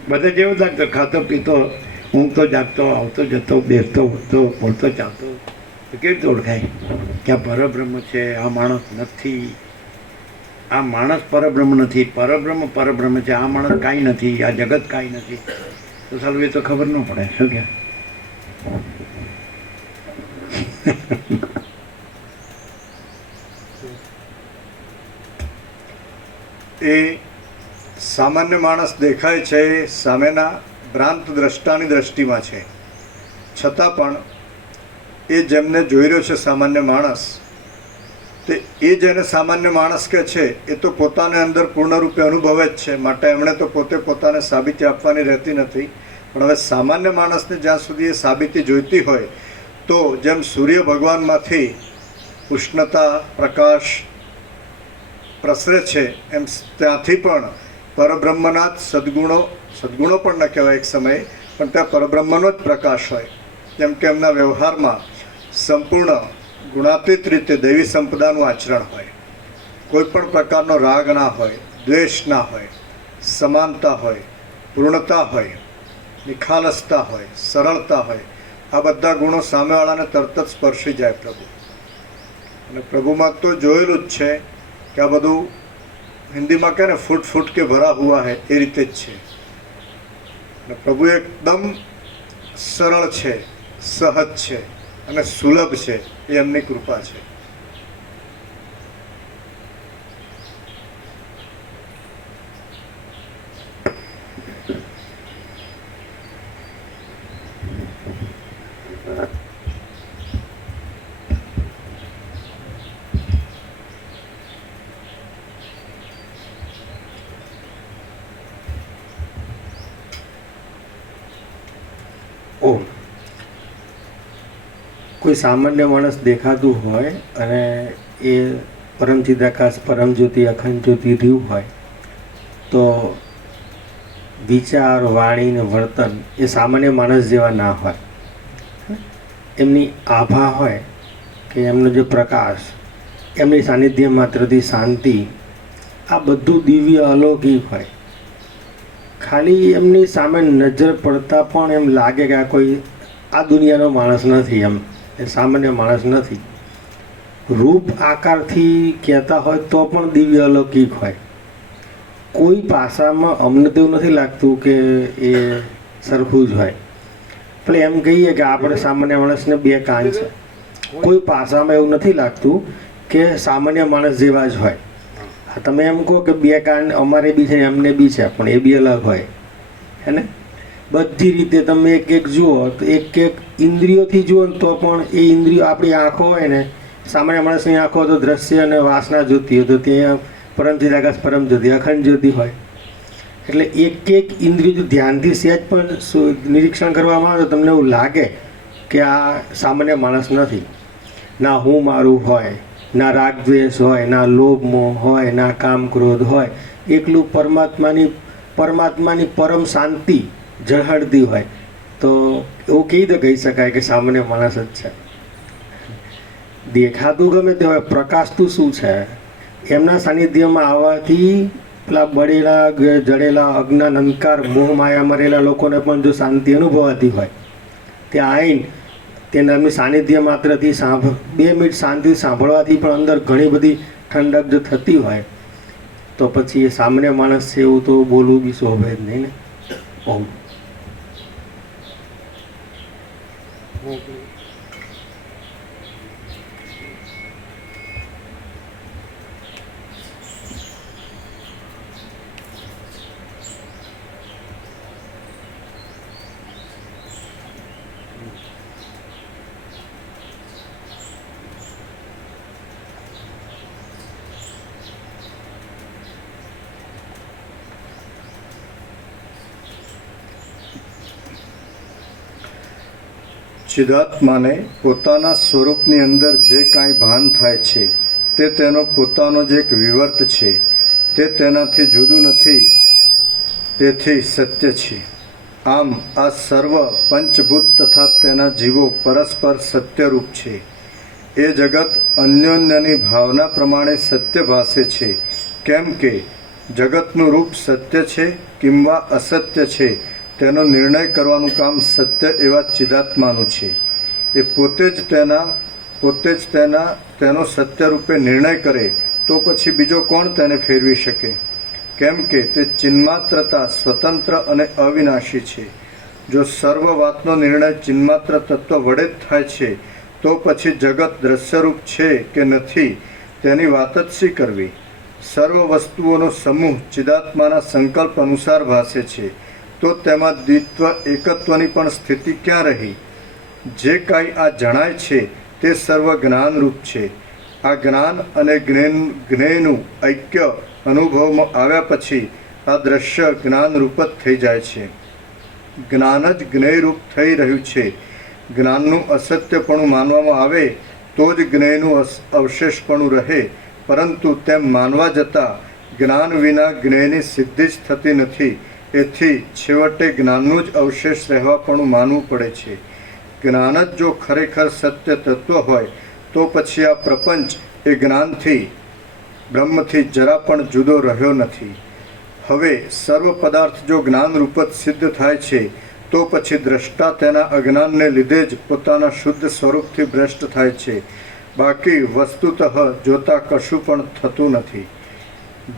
બધા જેવું લાગતો, ખાતો પીતો, ઊંઘતો જાગતો, આવતો જતો, બેસતો ઉઠતો, બોલતો ચાલતો, તો કેવી રીતે ઓળખાય કે આ પરબ્રહ્મ છે? આ માણસ નથી. આ માણસ પરબ્રહ્મ નથી. પરબ્રહ્મ છે. આ માણસ કાંઈ નથી. આ જગત કાંઈ નથી. તો સાલું એ તો ખબર ન પડે. શું કે એ સામાન્ય માણસ દેખાય છે એ સામેના ભ્રાંત દ્રષ્ટાની દ્રષ્ટિમાં છે. છતાં પણ એ જેમને જોઈ રહ્યો છે સામાન્ય માણસ, તે એ જેને સામાન્ય માણસ કહે છે એ તો પોતાને અંદર પૂર્ણરૂપે અનુભવે જ છે. માટે એમણે તો પોતે પોતાને સાબિતી આપવાની રહેતી નથી. પણ હવે સામાન્ય માણસને જ્યાં સુધી એ સાબિતી જોઈતી હોય, તો જેમ સૂર્ય ભગવાનમાંથી ઉષ્ણતા, પ્રકાશ પ્રસરે છે, એમ ત્યાંથી પણ પરબ્રહ્મના જ સદ્ગુણો પણ ન કહેવાય એક સમયે, પણ ત્યાં પરબ્રહ્મનો જ પ્રકાશ હોય. જેમ કે એમના વ્યવહારમાં સંપૂર્ણ ગુણાતીત રીતે દૈવી સંપદાનું આચરણ હોય, કોઈ પણ પ્રકારનો રાગ ના હોય, દ્વેષ ના હોય, સમાનતા હોય, પૂર્ણતા હોય, નિખાલસતા હોય, સરળતા હોય, આ બધા ગુણો સામેવાળાને તરત જ સ્પર્શી જાય પ્રભુ. અને પ્રભુમાં તો જોયેલું જ છે કે આ બધું હિન્દીમાં કહે ને ફૂટ ફૂટ કે ભરા હુઆ હૈ, એ રીતે જ છે. અને પ્રભુ એકદમ સરળ છે, સહજ છે અને સુલભ છે. એ એમની કૃપા છે. ઓમ. કોઈ સામાન્ય માણસ દેખાતું હોય અને એ પરમ ચિદાકાશ, પરમ જ્યોતિ, અખંડ જ્યોતિ રહ્યું હોય તો વિચાર, વાણી ને વર્તન એ સામાન્ય માણસ જેવા ના હોય. એમની આભા હોય કે એમનો જે પ્રકાશ, એમની સાનિધ્ય માત્રથી શાંતિ, આ બધું દિવ્ય અલૌકિક હોય. ખાલી એમની સામે નજર પડતા પણ એમ લાગે કે આ કોઈ આ દુનિયાનો માણસ નથી, એમ એ સામાન્ય માણસ નથી. રૂપ આકારથી કહેતા હોય તો પણ દિવ્ય અલૌકિક હોય. કોઈ પાસામાં અમને તો એવું નથી લાગતું કે એ સરખું જ હોય. એટલે એમ કહીએ કે આપણે સામાન્ય માણસને બે કાન છે. કોઈ પાસામાં એવું નથી લાગતું કે સામાન્ય માણસ જેવા જ હોય. તમે એમ કહો કે બે કાન અમારે બી છે, એમને બી છે, પણ એ બી અલગ હોય. હે ને? બધી રીતે તમે એક એક જુઓ તો એક એક ઇન્દ્રિયોથી જુઓ ને તો પણ એ ઇન્દ્રિયો, આપણી આંખો હોય ને, સામાન્ય માણસની આંખો તો દ્રશ્ય અને વાસના જોતી હોય, તો ત્યાં પરમ ચિદાકાશ, પરમ જ્યોતિ, અખંડ જ્યોતિ હોય. એટલે એક એક ઇન્દ્રિય જો ધ્યાનથી સહેજ પણ નિરીક્ષણ કરવામાં આવે તો તમને એવું લાગે કે આ સામાન્ય માણસ નથી. ના હું મારું હોય, ના રાગ દ્વેષ હોય, ના લોભ મોહ હોય, ના કામ ક્રોધ હોય. એકલું પરમાત્માની પરમ શાંતિ ઝળહળતી હોય. તો એવું કેવી રીતે કહી શકાય કે સામાન્ય માણસ જ છે? દેખાતું ગમે તે હોય, પ્રકાશતું શું છે? એમના સાનિધ્યમાં આવવાથી પેલા બળેલા, જડેલા, અજ્ઞાન, અંધકાર, મોહ માયા મરેલા લોકોને પણ જો શાંતિ અનુભવાતી હોય, ત્યાં આવીને તેના એમની સાનિધ્ય માત્રથી 2 મિનિટ શાંતિ સાંભળવાથી પણ અંદર ઘણી બધી ઠંડક જો થતી હોય તો પછી એ સામાન્ય માણસ છે એવું તો બોલવું બી શોભે જ નહીં ને. ઓમ. ચિદાત્માને પોતાના સ્વરૂપની અંદર જે કાંઈ ભાન થાય છે તે તેનો પોતાનો જ એક વિવર્ત છે. તે તેનાથી જુદું નથી, તેથી સત્ય છે. આમ આ સર્વ પંચભૂત તથા તેના જીવો પરસ્પર સત્યરૂપ છે. એ જગત અન્યોન્યની ભાવના પ્રમાણે સત્ય ભાસે છે. કેમ કે જગતનું રૂપ સત્ય છે કિંવા અસત્ય છે તેનો નિર્ણય કરવાનું કામ સત્ય એવા ચિદાત્માનું છે. એ પોતે જ તેનો સત્ય રૂપે નિર્ણય કરે તો પછી બીજો કોણ તેને ફેરવી શકે? કેમ કે તે ચિન્માત્રતા સ્વતંત્ર અને અવિનાશી છે. જો સર્વ વાતનો નિર્ણય ચિન્માત્ર તત્વ વડે જ થાય છે તો પછી જગત દ્રશ્યરૂપ છે કે નથી તેની વાત જ શી કરવી? સર્વ વસ્તુઓનો સમૂહ ચિદાત્માના સંકલ્પ અનુસાર ભાસે છે તો તેમાં દ્વિત્વ એકત્વની પણ સ્થિતિ ક્યાં રહી? જે કાંઈ આ જણાય છે તે સર્વ જ્ઞાનરૂપ છે. આ જ્ઞાન અને જ્ઞેયનું ઐક્ય અનુભવમાં આવ્યા પછી આ દ્રશ્ય જ્ઞાનરૂપ જ થઈ જાય છે. જ્ઞાન જ જ્ઞેયરૂપ થઈ રહ્યું છે. જ્ઞાનનું અસત્યપણું માનવામાં આવે તો જ જ્ઞેયનું અવશેષપણું રહે, પરંતુ તેમ માનવા જતાં જ્ઞાન વિના જ્ઞેયની સિદ્ધિ જ થતી નથી. એથી છેવટે જ્ઞાનનું જ અવશેષ રહેવાપણું માનવું પડે છે. જ્ઞાન જ જો ખરેખર સત્ય તત્વ હોય તો પછી આ પ્રપંચ એ જ્ઞાનથી બ્રહ્મથી જરા પણ જુદો રહ્યો નથી. હવે સર્વ પદાર્થ જો જ્ઞાનરૂપ જ સિદ્ધ થાય છે તો પછી દ્રષ્ટા તેના અજ્ઞાનને લીધે જ પોતાના શુદ્ધ સ્વરૂપથી ભ્રષ્ટ થાય છે. બાકી વસ્તુતઃ જોતા કશું પણ થતું નથી.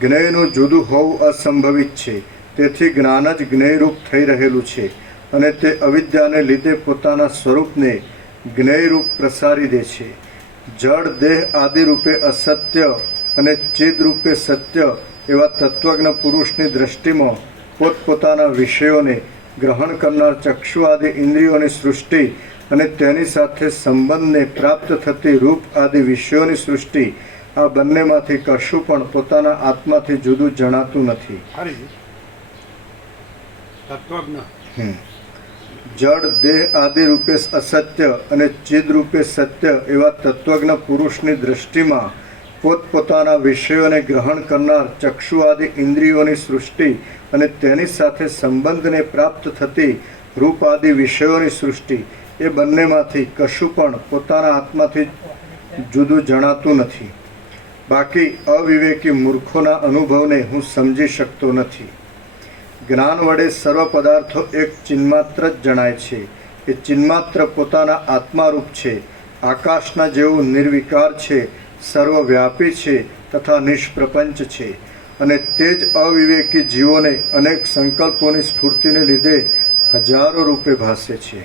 જ્ઞેયનું જુદું હોવું અસંભવિત છે. તેથી જ્ઞાન જ જ્ઞેયરૂપ થઈ રહેલું છે અને તે અવિદ્યાને લીધે પોતાના સ્વરૂપને જ્ઞેયરૂપ પ્રસારી દે છે. જળ દેહ આદિ રૂપે અસત્ય અને ચિદરૂપે સત્ય એવા તત્વજ્ઞ પુરુષની દ્રષ્ટિમાં પોતપોતાના વિષયોને ગ્રહણ કરનાર ચક્ષુ આદિ ઇન્દ્રિયોની સૃષ્ટિ અને તેની સાથે સંબંધને પ્રાપ્ત થતી રૂપ આદિ વિષયોની સૃષ્ટિ આ બંનેમાંથી કશું પણ પોતાના આત્માથી જુદું જણાતું નથી. તત્વજ્ઞ જળ દેહ આદિ રૂપે અસત્ય અને ચિદ રૂપે સત્ય એવા તત્વજ્ઞ પુરુષની દ્રષ્ટિમાં પોતપોતાના વિષયોને ગ્રહણ કરનાર ચક્ષુ આદિ ઇન્દ્રિયોની સૃષ્ટિ અને તેની સાથે સંબંધને પ્રાપ્ત થતી રૂપ આદિ વિષયોની સૃષ્ટિ એ બંનેમાંથી કશું પણ પોતાના આત્માથી જુદું જણાતું નથી. બાકી અવિવેકી મૂર્ખોના અનુભવને હું સમજી શકતો નથી. જ્ઞાન વડે સર્વ પદાર્થો એક ચિન્માત્ર જ જણાય છે. એ ચિન્માત્ર પોતાના આત્મારૂપ છે. આકાશના જેવું નિર્વિકાર છે, સર્વવ્યાપી છે તથા નિષ્પ્રપંચ છે. અને તે જ અવિવેકી જીવોને અનેક સંકલ્પોની સ્ફૂર્તિને લીધે હજારો રૂપે ભાસે છે.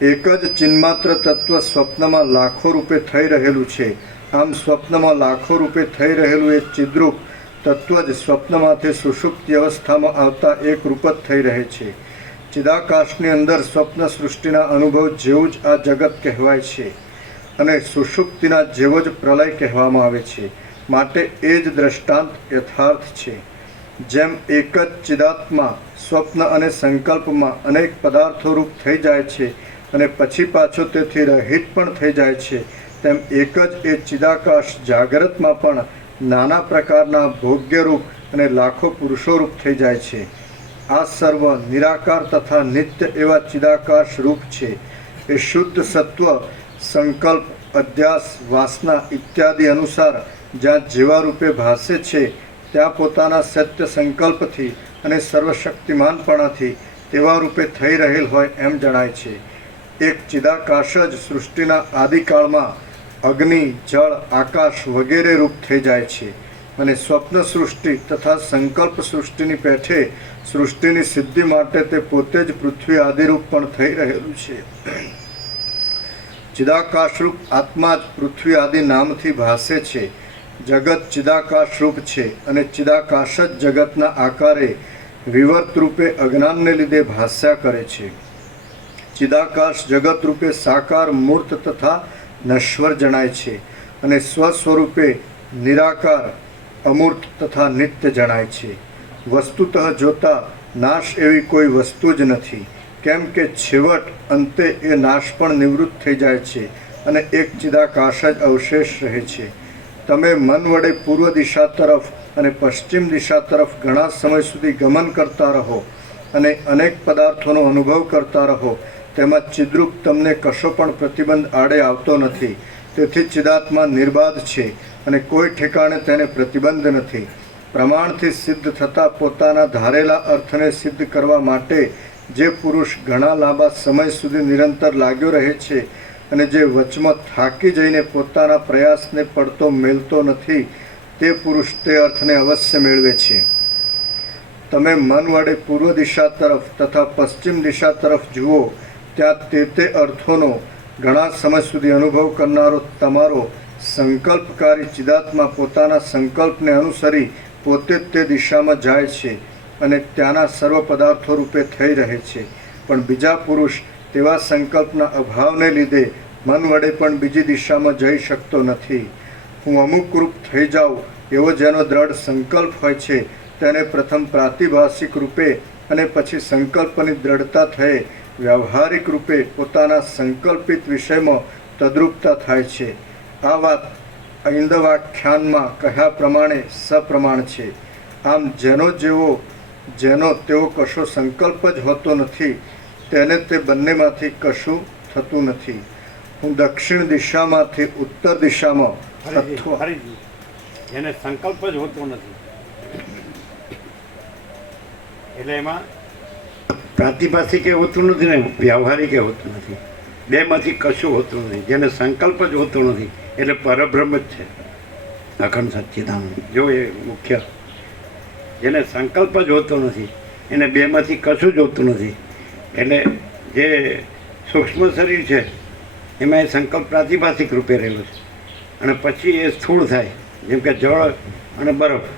એક જ ચિન્માત્ર તત્વ સ્વપ્નમાં લાખો રૂપે થઈ રહેલું છે. આમ સ્વપ્નમાં લાખો રૂપે થઈ રહેલું એ ચિદ્રૂપ તત્વ જ સ્વપ્નમાંથી સુષુપ્તિ અવસ્થામાં આવતા એક રૂપ જ થઈ રહે છે. ચિદાકાશની અંદર સ્વપ્ન સૃષ્ટિના અનુભવ જેવું જ આ જગત કહેવાય છે અને સુષુપ્તિના જેવો જ પ્રલય કહેવામાં આવે છે. માટે એ જ દ્રષ્ટાંત યથાર્થ છે. જેમ એક જ ચિદાત્મા સ્વપ્ન અને સંકલ્પમાં અનેક પદાર્થો રૂપ થઈ જાય છે અને પછી પાછો તેથી રહિત પણ થઈ જાય છે, તેમ એક જ એ ચિદાકાશ જાગ્રતમાં પણ નાના પ્રકારના ભોગ્યરૂપ અને લાખો પુરુષોરૂપ થઈ જાય છે. આ સર્વ નિરાકાર તથા નિત્ય એવા ચિદાકાશ રૂપ છે. એ શુદ્ધ સત્વ સંકલ્પ અધ્યાસ વાસના ઇત્યાદિ અનુસાર જ્યાં જેવા રૂપે ભાસે છે ત્યાં પોતાના સત્ય સંકલ્પથી અને સર્વશક્તિમાનપણાથી તેવા રૂપે થઈ રહેલ હોય એમ જણાય છે. એક ચિદાકાશ જ સૃષ્ટિના આદિકાળમાં અગ્નિ જળ આકાશ વગેરે રૂપ થઈ જાય છે અને સ્વપ્ન સૃષ્ટિ તથા સંકલ્પ સૃષ્ટિની પેઠે સૃષ્ટિની સિદ્ધિ માટે તે પોતે જ પૃથ્વી આદિરૂપ પણ થઈ રહેલું છે. ચિદાકાશરૂપ આત્મા જ પૃથ્વી આદિ નામથી ભાસે છે. જગત ચિદાકાશરૂપ છે અને ચિદાકાશ જ જગતના આકારે વિવર્ત રૂપે અજ્ઞાનને લીધે ભાસ્યા કરે છે. ચિદાકાશ જગત રૂપે સાકાર મૂર્ત તથા નશ્વર જણાય છે અને સ્વસ્વરૂપે નિરાકાર અમૂર્ત તથા નિત્ય જણાય છે. વસ્તુતઃ જોતા નાશ એવી કોઈ વસ્તુ જ નથી, કેમ કે છેવટ અંતે એ નાશ પણ નિવૃત્ત થઈ જાય છે અને એક ચિદાકાશ જ અવશેષ રહે છે. તમે મન વડે પૂર્વ દિશા તરફ અને પશ્ચિમ દિશા તરફ ઘણા સમય સુધી ગમન કરતા રહો અને અનેક પદાર્થોનો અનુભવ કરતા રહો, તેમાં ચિદ્રૂપ તમને કશો પણ પ્રતિબંધ આડે આવતો નથી. તેથી ચિદાત્મા નિર્બાધ છે અને કોઈ ઠેકાણે તેને પ્રતિબંધ નથી. પ્રમાણથી સિદ્ધ થતા પોતાના ધારેલા અર્થને સિદ્ધ કરવા માટે જે પુરુષ ઘણા લાંબા સમય સુધી નિરંતર લાગ્યો રહે છે અને જે વચમાં થાકી જઈને પોતાના પ્રયાસને પડતો મેળતો નથી, તે પુરુષ તે અર્થને અવશ્ય મેળવે છે. તમે મન વડે પૂર્વ દિશા તરફ તથા પશ્ચિમ દિશા તરફ જુઓ, ત્યાં તે અર્થોનો ઘણા સમય સુધી અનુભવ કરનારો તમારો સંકલ્પકારી ચિદાત્મા પોતાના સંકલ્પને અનુસરી પોતે જ તે દિશામાં જાય છે અને ત્યાંના સર્વ પદાર્થો રૂપે થઈ રહે છે. પણ બીજા પુરુષ તેવા સંકલ્પના અભાવને લીધે મન વડે પણ બીજી દિશામાં જઈ શકતો નથી. હું અમુક રૂપ થઈ જાઉં એવો જેનો દ્રઢ સંકલ્પ હોય છે તેને પ્રથમ પ્રાતિભાષિક રૂપે અને પછી સંકલ્પની દ્રઢતા થઈ વ્યવહારિક રૂપે પોતાના સંકલ્પિત વિષયમાં તદ્રુપતા થાય છે. આ વાત ઐંદવાખ્યાનમાં કહ્યા પ્રમાણે સપ્રમાણ છે. આમ જેનો તેવો કશો સંકલ્પ જ હોતો નથી તેને તે બંનેમાંથી કશું થતું નથી. હું દક્ષિણ દિશામાંથી ઉત્તર દિશામાં ફરીથી અથવા ફરીથી જેને સંકલ્પ જ હોતો નથી એટલે એમાં પ્રાતિભાષિક એ હોતું નથી ને વ્યવહારિક એ હોતું નથી, બેમાંથી કશું હોતું નથી. જેને સંકલ્પ જ હોતો નથી એટલે પરબ્રહ્મ જ છે, અખંડ સચ્ચિદાનંદ. જો એ મુખ્ય, જેને સંકલ્પ જ હોતો નથી એને બેમાંથી કશું જ હોતું નથી. એટલે જે સૂક્ષ્મ શરીર છે એમાં એ સંકલ્પ પ્રાતિભાષિક રૂપે રહેલો છે અને પછી એ સ્થૂળ થાય, જેમ કે જળ અને બરફ.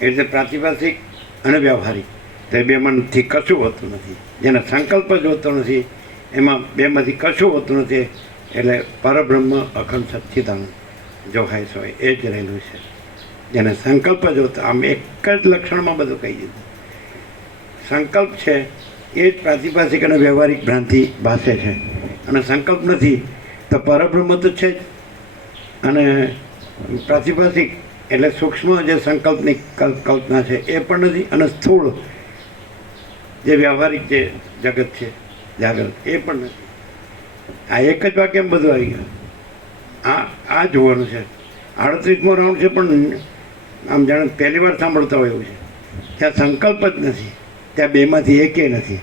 એ રીતે પ્રાતિભાષિક અને વ્યવહારિક તે બેમાંથી કશું હોતું નથી. જેને સંકલ્પ જ હોતો નથી એમાં બેમાંથી કશું હોતું નથી એટલે પરબ્રહ્મ અખંડ સચ્ચિદાનંદ જો હાય સો એ જ રહેલું છે. જેને સંકલ્પ જ હોતો, આમ એક જ લક્ષણમાં બધું કહી દીધું. સંકલ્પ છે એ જ પ્રાતિભાષિક અને વ્યવહારિક ભ્રાંતિ ભાષે છે અને સંકલ્પ નથી તો પરબ્રહ્મ તો છે જ. અને પ્રાતિભાષિક એટલે સૂક્ષ્મ જે સંકલ્પની કલ્પના છે એ પણ નથી અને સ્થૂળ જે વ્યવહારિક જે જગત છે જાગૃત એ પણ નથી. આ એક જ વાક્યમાં બધું આવી ગયું. આ જોવાનું છે. 38મો રાઉન્ડ છે પણ આમ જાણે પહેલી વાર સાંભળતા હોય એવું છે. ત્યાં સંકલ્પ જ નથી, ત્યાં બેમાંથી એકે નથી.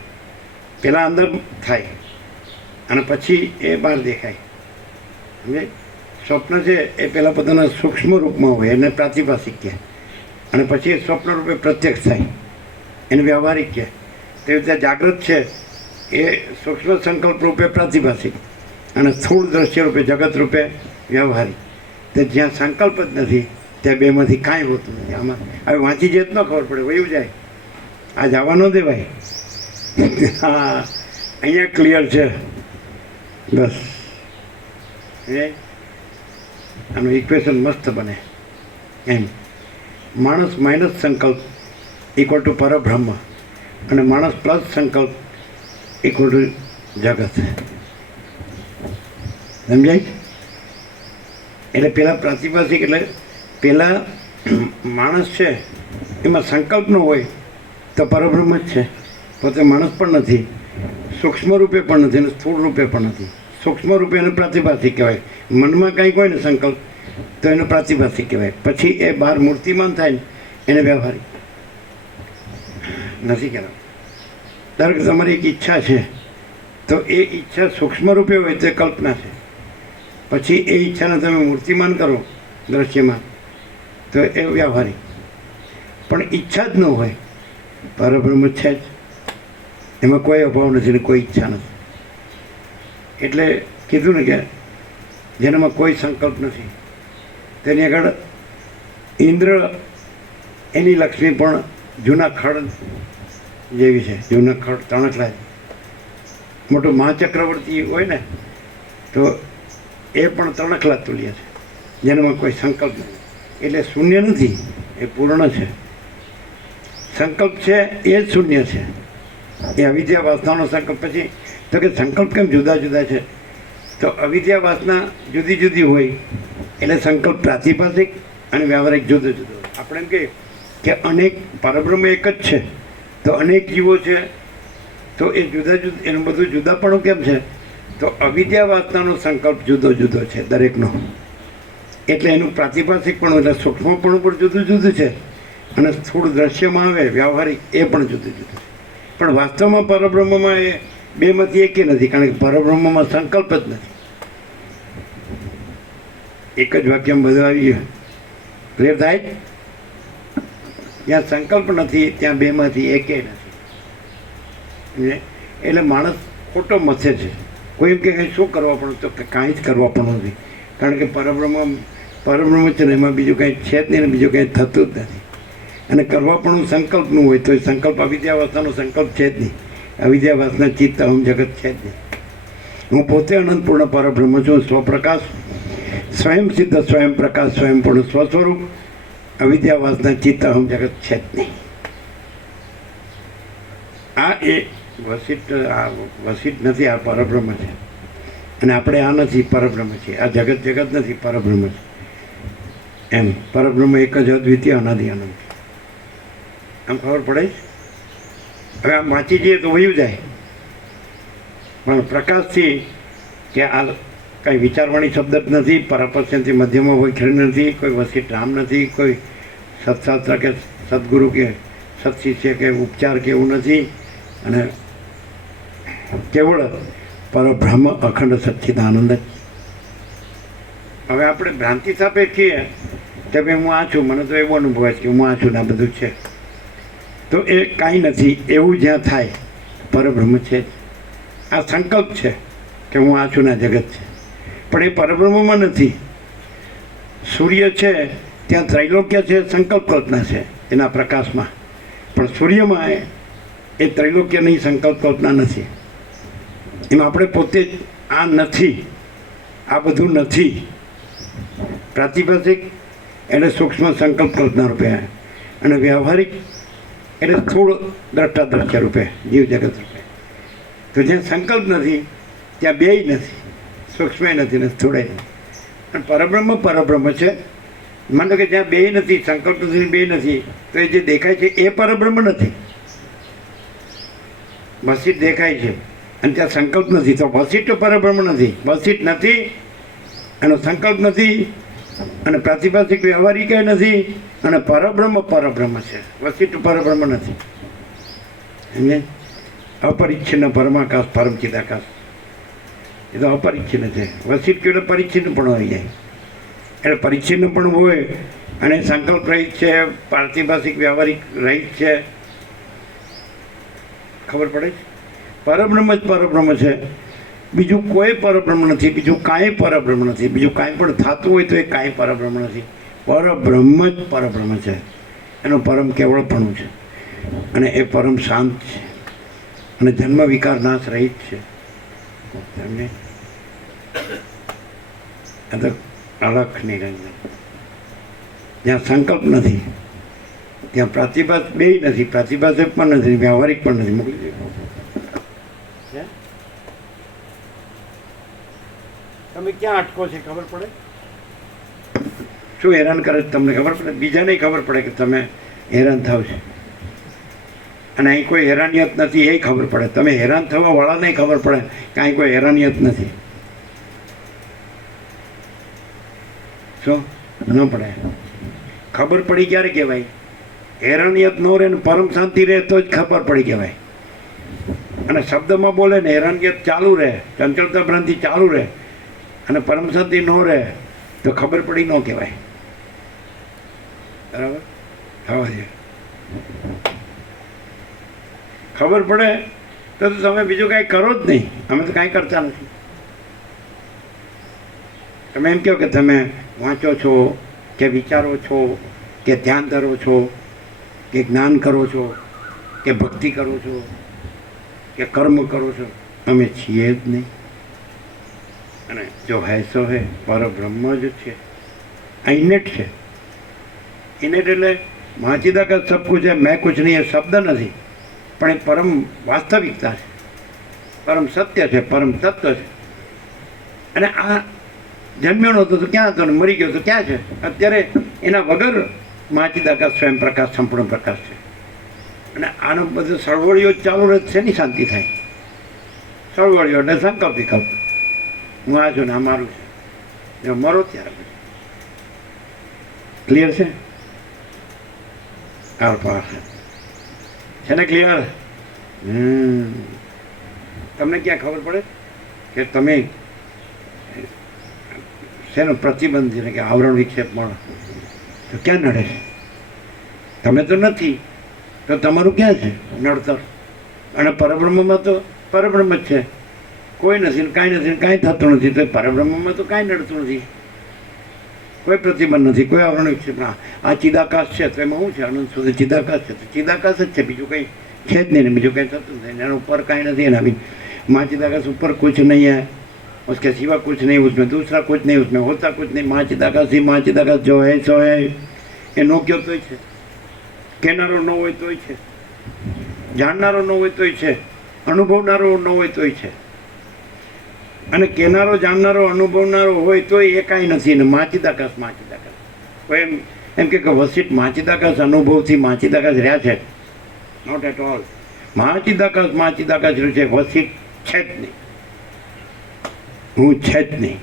પહેલાં અંદર થાય અને પછી એ બહાર દેખાય. સમજે? સ્વપ્ન છે એ પહેલાં પોતાના સૂક્ષ્મ રૂપમાં હોય એને પ્રાતિભાષિક કહે અને પછી એ સ્વપ્ન રૂપે પ્રત્યક્ષ થાય એને વ્યવહારિક કહે. તેવી રીતે જાગૃત છે એ સૂક્ષ્મ સંકલ્પ રૂપે પ્રાતિભાષિક અને સ્થૂળ દ્રશ્ય રૂપે જગત રૂપે વ્યવહારિક. તે જ્યાં સંકલ્પ જ નથી ત્યાં બેમાંથી કાંઈ હોતું નથી. આમાં હવે વાંચી જાય તો ન ખબર પડે, વયું જાય. આ જવા ન દેવાય. હા, અહીંયા ક્લિયર છે બસ. એ આનું ઇક્વેશન મસ્ત બને એમ. માણસ માઇનસ સંકલ્પ ઇક્વલ ટુ પરબ્રહ્મ અને માણસ પ્લસ સંકલ્પ ઇક્વલ ટુ જગત. સમજાય? એટલે પેલા પ્રાતિભાષિક એટલે પેલા માણસ છે એમાં સંકલ્પ ન હોય તો પરબ્રહ્મ જ છે. પોતે માણસ પણ નથી, સૂક્ષ્મ રૂપે પણ નથી અને સ્થૂળ રૂપે પણ નથી. સૂક્ષ્મ રૂપે એને પ્રાતિભાષિક કહેવાય. મનમાં કંઈક હોય ને સંકલ્પ તો એનો પ્રાતિભાષિક કહેવાય. પછી એ બહાર મૂર્તિમાન થાય ને એને વ્યવહારિક નથી કહેવાય. ધારો કે તમારી એક ઈચ્છા છે તો એ ઈચ્છા સૂક્ષ્મ રૂપે હોય તો એ કલ્પના છે. પછી એ ઈચ્છાને તમે મૂર્તિમાન કરો દ્રશ્યમાં તો એ વ્યવહારિક. પણ ઈચ્છા જ ન હોય, પરબ્રહ્મ છે જ, એમાં કોઈ અભાવ નથી ને કોઈ ઈચ્છા નથી. એટલે કીધું ને કે જેનામાં કોઈ સંકલ્પ નથી તેની આગળ ઇન્દ્ર એની લક્ષ્મી પણ જૂના ખડ જેવી છે. જૂના ખડ તણખલા મોટો મહાચક્રવર્તી હોય ને તો એ પણ તણખલા તુલ્ય છે જેનામાં કોઈ સંકલ્પ નથી. એટલે શૂન્ય નથી, એ પૂર્ણ છે. સંકલ્પ છે એ જ શૂન્ય છે. એ અવિદ્યા વાસનાનો સંકલ્પ. પછી તો કે સંકલ્પ કેમ જુદા જુદા છે? તો અવિદ્યા વાસના જુદી જુદી હોય એટલે સંકલ્પ પ્રાતિભાષિક અને વ્યવહારિક જુદો જુદો હોય. આપણે એમ કહીએ કે અનેક પરબ્રહ્મ એક જ છે તો અનેક જીવો છે તો એ જુદા જુદા એનું બધું જુદાપણું કેમ છે? તો અવિદ્યા વાસનાનો સંકલ્પ જુદો જુદો છે દરેકનો. એટલે એનું પ્રાતિભાષિક પણ એટલે સૂક્ષ્મપણું પણ જુદું જુદું છે અને સ્થૂળ દ્રશ્યમાં આવે વ્યવહારિક એ પણ જુદું જુદું છે. પણ વાસ્તવમાં પરબ્રહ્મમાં એ બેમાંથી એકે નથી, કારણ કે પરબ્રહ્મમાં સંકલ્પ જ નથી. એક જ વાક્યમાં બધું આવી ગયું. ક્લિયર થાય? જ્યાં સંકલ્પ નથી ત્યાં બેમાંથી એકે નથી. એટલે માણસ ખોટો મથે છે. કોઈ એમ કે કંઈ શું કરવા પણ, તો કે કાંઈ જ કરવા પણ નથી, કારણ કે પરબ્રહ્મ છે ને એમાં બીજું કંઈ છે જ નહીં ને બીજું કંઈ થતું જ નથી. અને કરવા પણ સંકલ્પનું હોય તો એ સંકલ્પ અવિદ્યા વાસનાનો સંકલ્પ છે જ નહીં. અવિદ્યા વાસના ચિત્ત અહમ જગત છે જ નહીં. હું પોતે અનંતપૂર્ણ પરબ્રહ્મ છું, સ્વપ્રકાશ, સ્વયં સિદ્ધ, સ્વયં પ્રકાશ, સ્વયંપૂર્ણ સ્વસ્વરૂપ. અવિદ્યા વાસના ચિત્ત અહમ જગત છે જ નહીં. આ એ વસિત નથી, આ પરબ્રહ્મ છે. અને આપણે આ નથી, પરબ્રહ્મ છે. આ જગત નથી, પરબ્રહ્મ છે. એમ પરબ્રહ્મ એક જ અદ્વિતીય અનાદિ અનંત. આમ ખબર પડે? હવે આમ વાંચી જઈએ તો વયું જાય. પણ પ્રકાશથી કે આ કાંઈ વિચારવાણી શબ્દ જ નથી, પરાપસ્યથી મધ્યમાં વૈખરી નથી, કોઈ વસિષ્ઠ રામ નથી, કોઈ સત્શાસ્ત્ર કે સદગુરુ કે સત્શિષ્ય કે ઉપચાર કે એવું નથી. અને કેવળ પરબ્રહ્મ અખંડ સચ્ચિદાનંદ જ. હવે આપણે ભ્રાંતિ સાપેક્ષ છીએ કે ભાઈ હું આ છું, મને તો એવો અનુભવ છે કે હું આ છું ને આ બધું છે, તો એ કાંઈ નથી. એવું જ્યાં થાય પરબ્રહ્મ છે. આ સંકલ્પ છે કે હું આ છું ને આ જગત છે, પણ એ પરબ્રહ્મમાં નથી. સૂર્ય છે ત્યાં ત્રૈલોક્ય છે, સંકલ્પ કલ્પના છે એના પ્રકાશમાં, પણ સૂર્યમાં એ ત્રૈલોક્યની સંકલ્પ કલ્પના નથી. એમાં આપણે પોતે જ આ નથી, આ બધું નથી. પ્રાતિભાષિક એટલે સૂક્ષ્મ સંકલ્પ કલ્પના રૂપે, અને વ્યવહારિક એટલે સ્થૂળ દ્રષ્ટાદ્રશ્ય રૂપે, જીવ જગત રૂપે. તો જ્યાં સંકલ્પ નથી ત્યાં બેય નથી, સૂક્ષ્મય નથી ને સ્થૂળય નથી. અને પરબ્રહ્મ પરબ્રહ્મ છે. માનો કે જ્યાં બેય નથી, સંકલ્પ નથી, બેય નથી, તો એ જે દેખાય છે એ પરબ્રહ્મ નથી. વસિષ્ઠ દેખાય છે અને ત્યાં સંકલ્પ નથી, તો વસિષ્ઠ પરબ્રહ્મ નથી. વસિષ્ઠ નથી, એનો સંકલ્પ નથી, અને પ્રાતિભાષિક વ્યવહારિક નથી, અને પરબ્રહ્મ પરબ્રહ્મ છે. વસિષ્ઠ પરબ્રહ્મ નથી. સમજે? અપરિચ્છિન્ન પરમાકાશ પરમ ચિદાકાશ, એ તો અપરિચ્છિન્ન છે. વસિષ્ઠ એટલે પરિચ્છિન્ન પણ હોય જાય, એટલે પરિચ્છિન્ન પણ હોય અને સંકલ્પ રહિત છે, પ્રાતિભાષિક વ્યવહારિક રહિત છે. ખબર પડે છે? પરબ્રહ્મ જ પરબ્રહ્મ છે, બીજું કોઈ પરબ્રહ્મ નથી, બીજું કાંઈ પરબ્રહ્મ નથી. બીજું કાંઈ પણ થતું હોય તો એ કાંઈ પરબ્રહ્મ નથી. પરબ્રહ્મ જ પરબ્રહ્મ છે. એનું પરમ કેવળપણું છે, અને એ પરમ શાંત છે, અને જન્મ વિકાર નાશ રહિત છે. સમજે? આ તો અલખ નિરંજન. જ્યાં સંકલ્પ નથી ત્યાં પ્રતિભાસ બેય નથી, પ્રતિભાષક પણ નથી, વ્યવહારિક પણ નથી. મોકલી દે. તમે ક્યાં અટકો છે ખબર પડે? શું હેરાન કરે છે તમને ખબર પડે? બીજાને ખબર પડે કે તમે હેરાન થાવ છે, અને અહીં કોઈ હેરાનિયત નથી એ ખબર પડે. તમે હેરાન થવા વાળાને ખબર પડે કે અહીં કોઈ હેરાનિયત નથી. શું ન પડે? ખબર પડી ક્યારે કહેવાય? હેરાનિયત ન રહે ને પરમ શાંતિ રહે તો જ ખબર પડી કહેવાય. અને શબ્દમાં બોલે ને હેરાનિયત ચાલુ રહે, ચંચળતા ભ્રાંતિ ચાલુ રહે, અને પરમ શાંતિ ન રહે તો ખબર પડી ન કહેવાય. બરાબર? થવા દે. ખબર પડે તો તમે બીજું કાંઈ કરો જ નહીં. અમે તો કાંઈ કરતા નથી. તમે એમ કહો કે તમે વાંચો છો કે વિચારો છો કે ધ્યાન ધરો છો કે જ્ઞાન કરો છો કે ભક્તિ કરો છો કે કર્મ કરો છો. અમે છીએ જ નહીં. અને જો હૈ સો હૈ, પરબ્રહ્મ જ છે. આ ઇનેટ છે. ઇનેટ એટલે મહાચિદા કા સબ કુછ है, मैं कुछ नहीं, એ શબ્દ નથી, પણ એ પરમ વાસ્તવિકતા છે, પરમ સત્ય છે, પરમ તત્વ છે. અને આ જન્મ્યો નહોતો તો ક્યાં હતો ને મરી ગયો તો ક્યાં છે? અત્યારે એના વગર મહાચિદાકાશ સ્વયં પ્રકાશ, સંપૂર્ણ પ્રકાશ છે. અને આનો બધો સળવળીઓ ચાલુ રહે છે ની શાંતિ થાય. સળવળીઓ એટલે સંકલ્પ વિકલ્પ. હું આ છું ને આ મારું છે. જો મરો ત્યારે પછી ક્લિયર છે? છે ને ક્લિયર? તમને ક્યાં ખબર પડે કે તમે શેનો પ્રતિબંધ છે કે આવરણ વિક્ષેપ મળે તો ક્યાં નડે છે? તમે તો નથી તો તમારું ક્યાં છે નડતર? અને પરબ્રહ્મમાં તો પરબ્રહ્મ જ છે. કોઈ નથી ને કાંઈ નથી ને કાંઈ થતું નથી, તો પરબ્રહ્મમાં તો કાંઈ નડતું નથી. કોઈ પ્રતિબંધ નથી, કોઈ આવરણ વિક્ષેપ ના. આ ચિદાકાશ છે તો એમાં શું છે? અનંત સુધી ચિદાકાશ છે તો ચિદાકાશ જ છે, બીજું કંઈ છે જ નહીં ને બીજું કંઈ થતું નથી. એના ઉપર કાંઈ નથી. એના माँ चिदाकाश ऊपर कुछ नहीं है, उसके सिवा कुछ नहीं, उसमें दूसरा कुछ नहीं, उसमें होता कुछ नहीं. माँ चिदाकाश ही माँ चिदाकाश जो है सो है. એ નો કયો તોય છે, કહેનારો ન હોય તોય છે, જાણનારો ન હોય તોય છે, અનુભવનારો ન હોય તોય છે. અને કહેનારો, જાણનારો, અનુભવનારો હોય તોય એ કાંઈ નથી. ને મા ચિદાકાશ મા ચિદાકાશ. કોઈ એમ કે વસિષ્ઠ મા ચિદાકાશ અનુભવથી મા ચિદાકાશ રહ્યા છે? Not at all. મા ચિદાકાશ રહ્યું છે, વસિષ્ઠ છે જ નહીં. હું છે જ નહીં.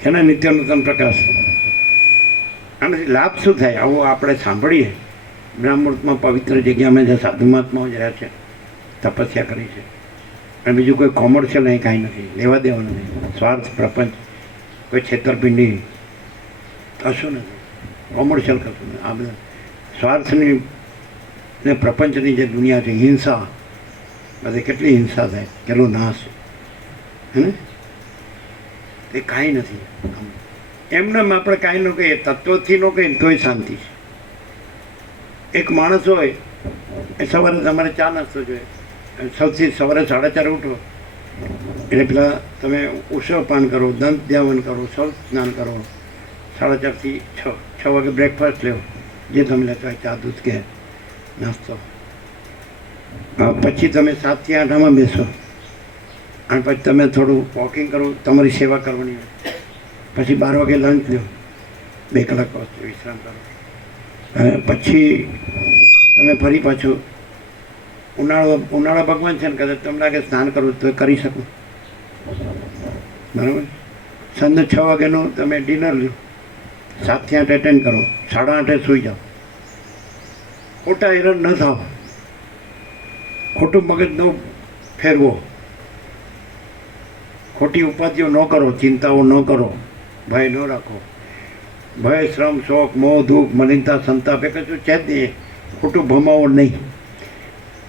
છે ને નિત્ય નૂતન પ્રકાશ. આનાથી લાભ શું થાય? આવું આપણે સાંભળીએ. બ્રહ્મમુહૂર્તમાં પવિત્ર જગ્યામાં જે સાધુ મહાત્માઓ જ રહ્યા છે, તપસ્યા કરી છે, અને બીજું કોઈ કોમર્શિયલ અહીં કાંઈ નથી, લેવા દેવાનું નહીં. સ્વાર્થ, પ્રપંચ, કોઈ છેતરપિંડી કશું નથી, કોમર્શિયલ કશું નથી. આ બધા સ્વાર્થની ને પ્રપંચની જે દુનિયા છે, હિંસા, બધે કેટલી હિંસા થાય, કેટલો નાશ, હે ને? એ કાંઈ નથી. એમને આપણે કાંઈ ન કહીએ, તત્વથી ન કહીએ તોય શાંતિ છે. એક માણસ હોય એ સવારે તમારે ચા નાસ્તો જોઈએ, સૌથી સવારે 4:30 ઉઠો એટલે પેલા તમે ઉષવપાન કરો, દંત ધ્યાવન કરો, સૌ સ્નાન કરો, 4:30 થી 6 વાગે બ્રેકફાસ્ટ લેવો, જે તમે લેતા હોય, ચા દૂધ કે નાસ્તો. પછી તમે 7 થી 8 આમાં બેસો, અને પછી તમે થોડું વોકિંગ કરો, તમારી સેવા કરવાની હોય. પછી 12 વાગે લંચ લો, 2 કલાક વિશ્રામ કરો. પછી તમે ફરી પાછું ઉનાળા ભગવાન છે ને, કદાચ તમને લાગે સ્નાન કરવું તો કરી શકો, બરાબર. સાંજે 6 વાગ્યાનું તમે ડિનર લો, 7 થી 8 એટેન્ડ કરો, 8:30 સૂઈ જાઓ. ખોટા હેરાન ન થાવ, ખોટું મગજ ન ફેરવો, ખોટી ઉપાધિઓ ન કરો, ચિંતાઓ ન કરો, ભય ન રાખો. ભય, શ્રમ, શોક, મોહ, દુઃખ, મલિનતા, સંતાપ એ કશું છે જ નહીં. ખોટું ભમાવો નહીં,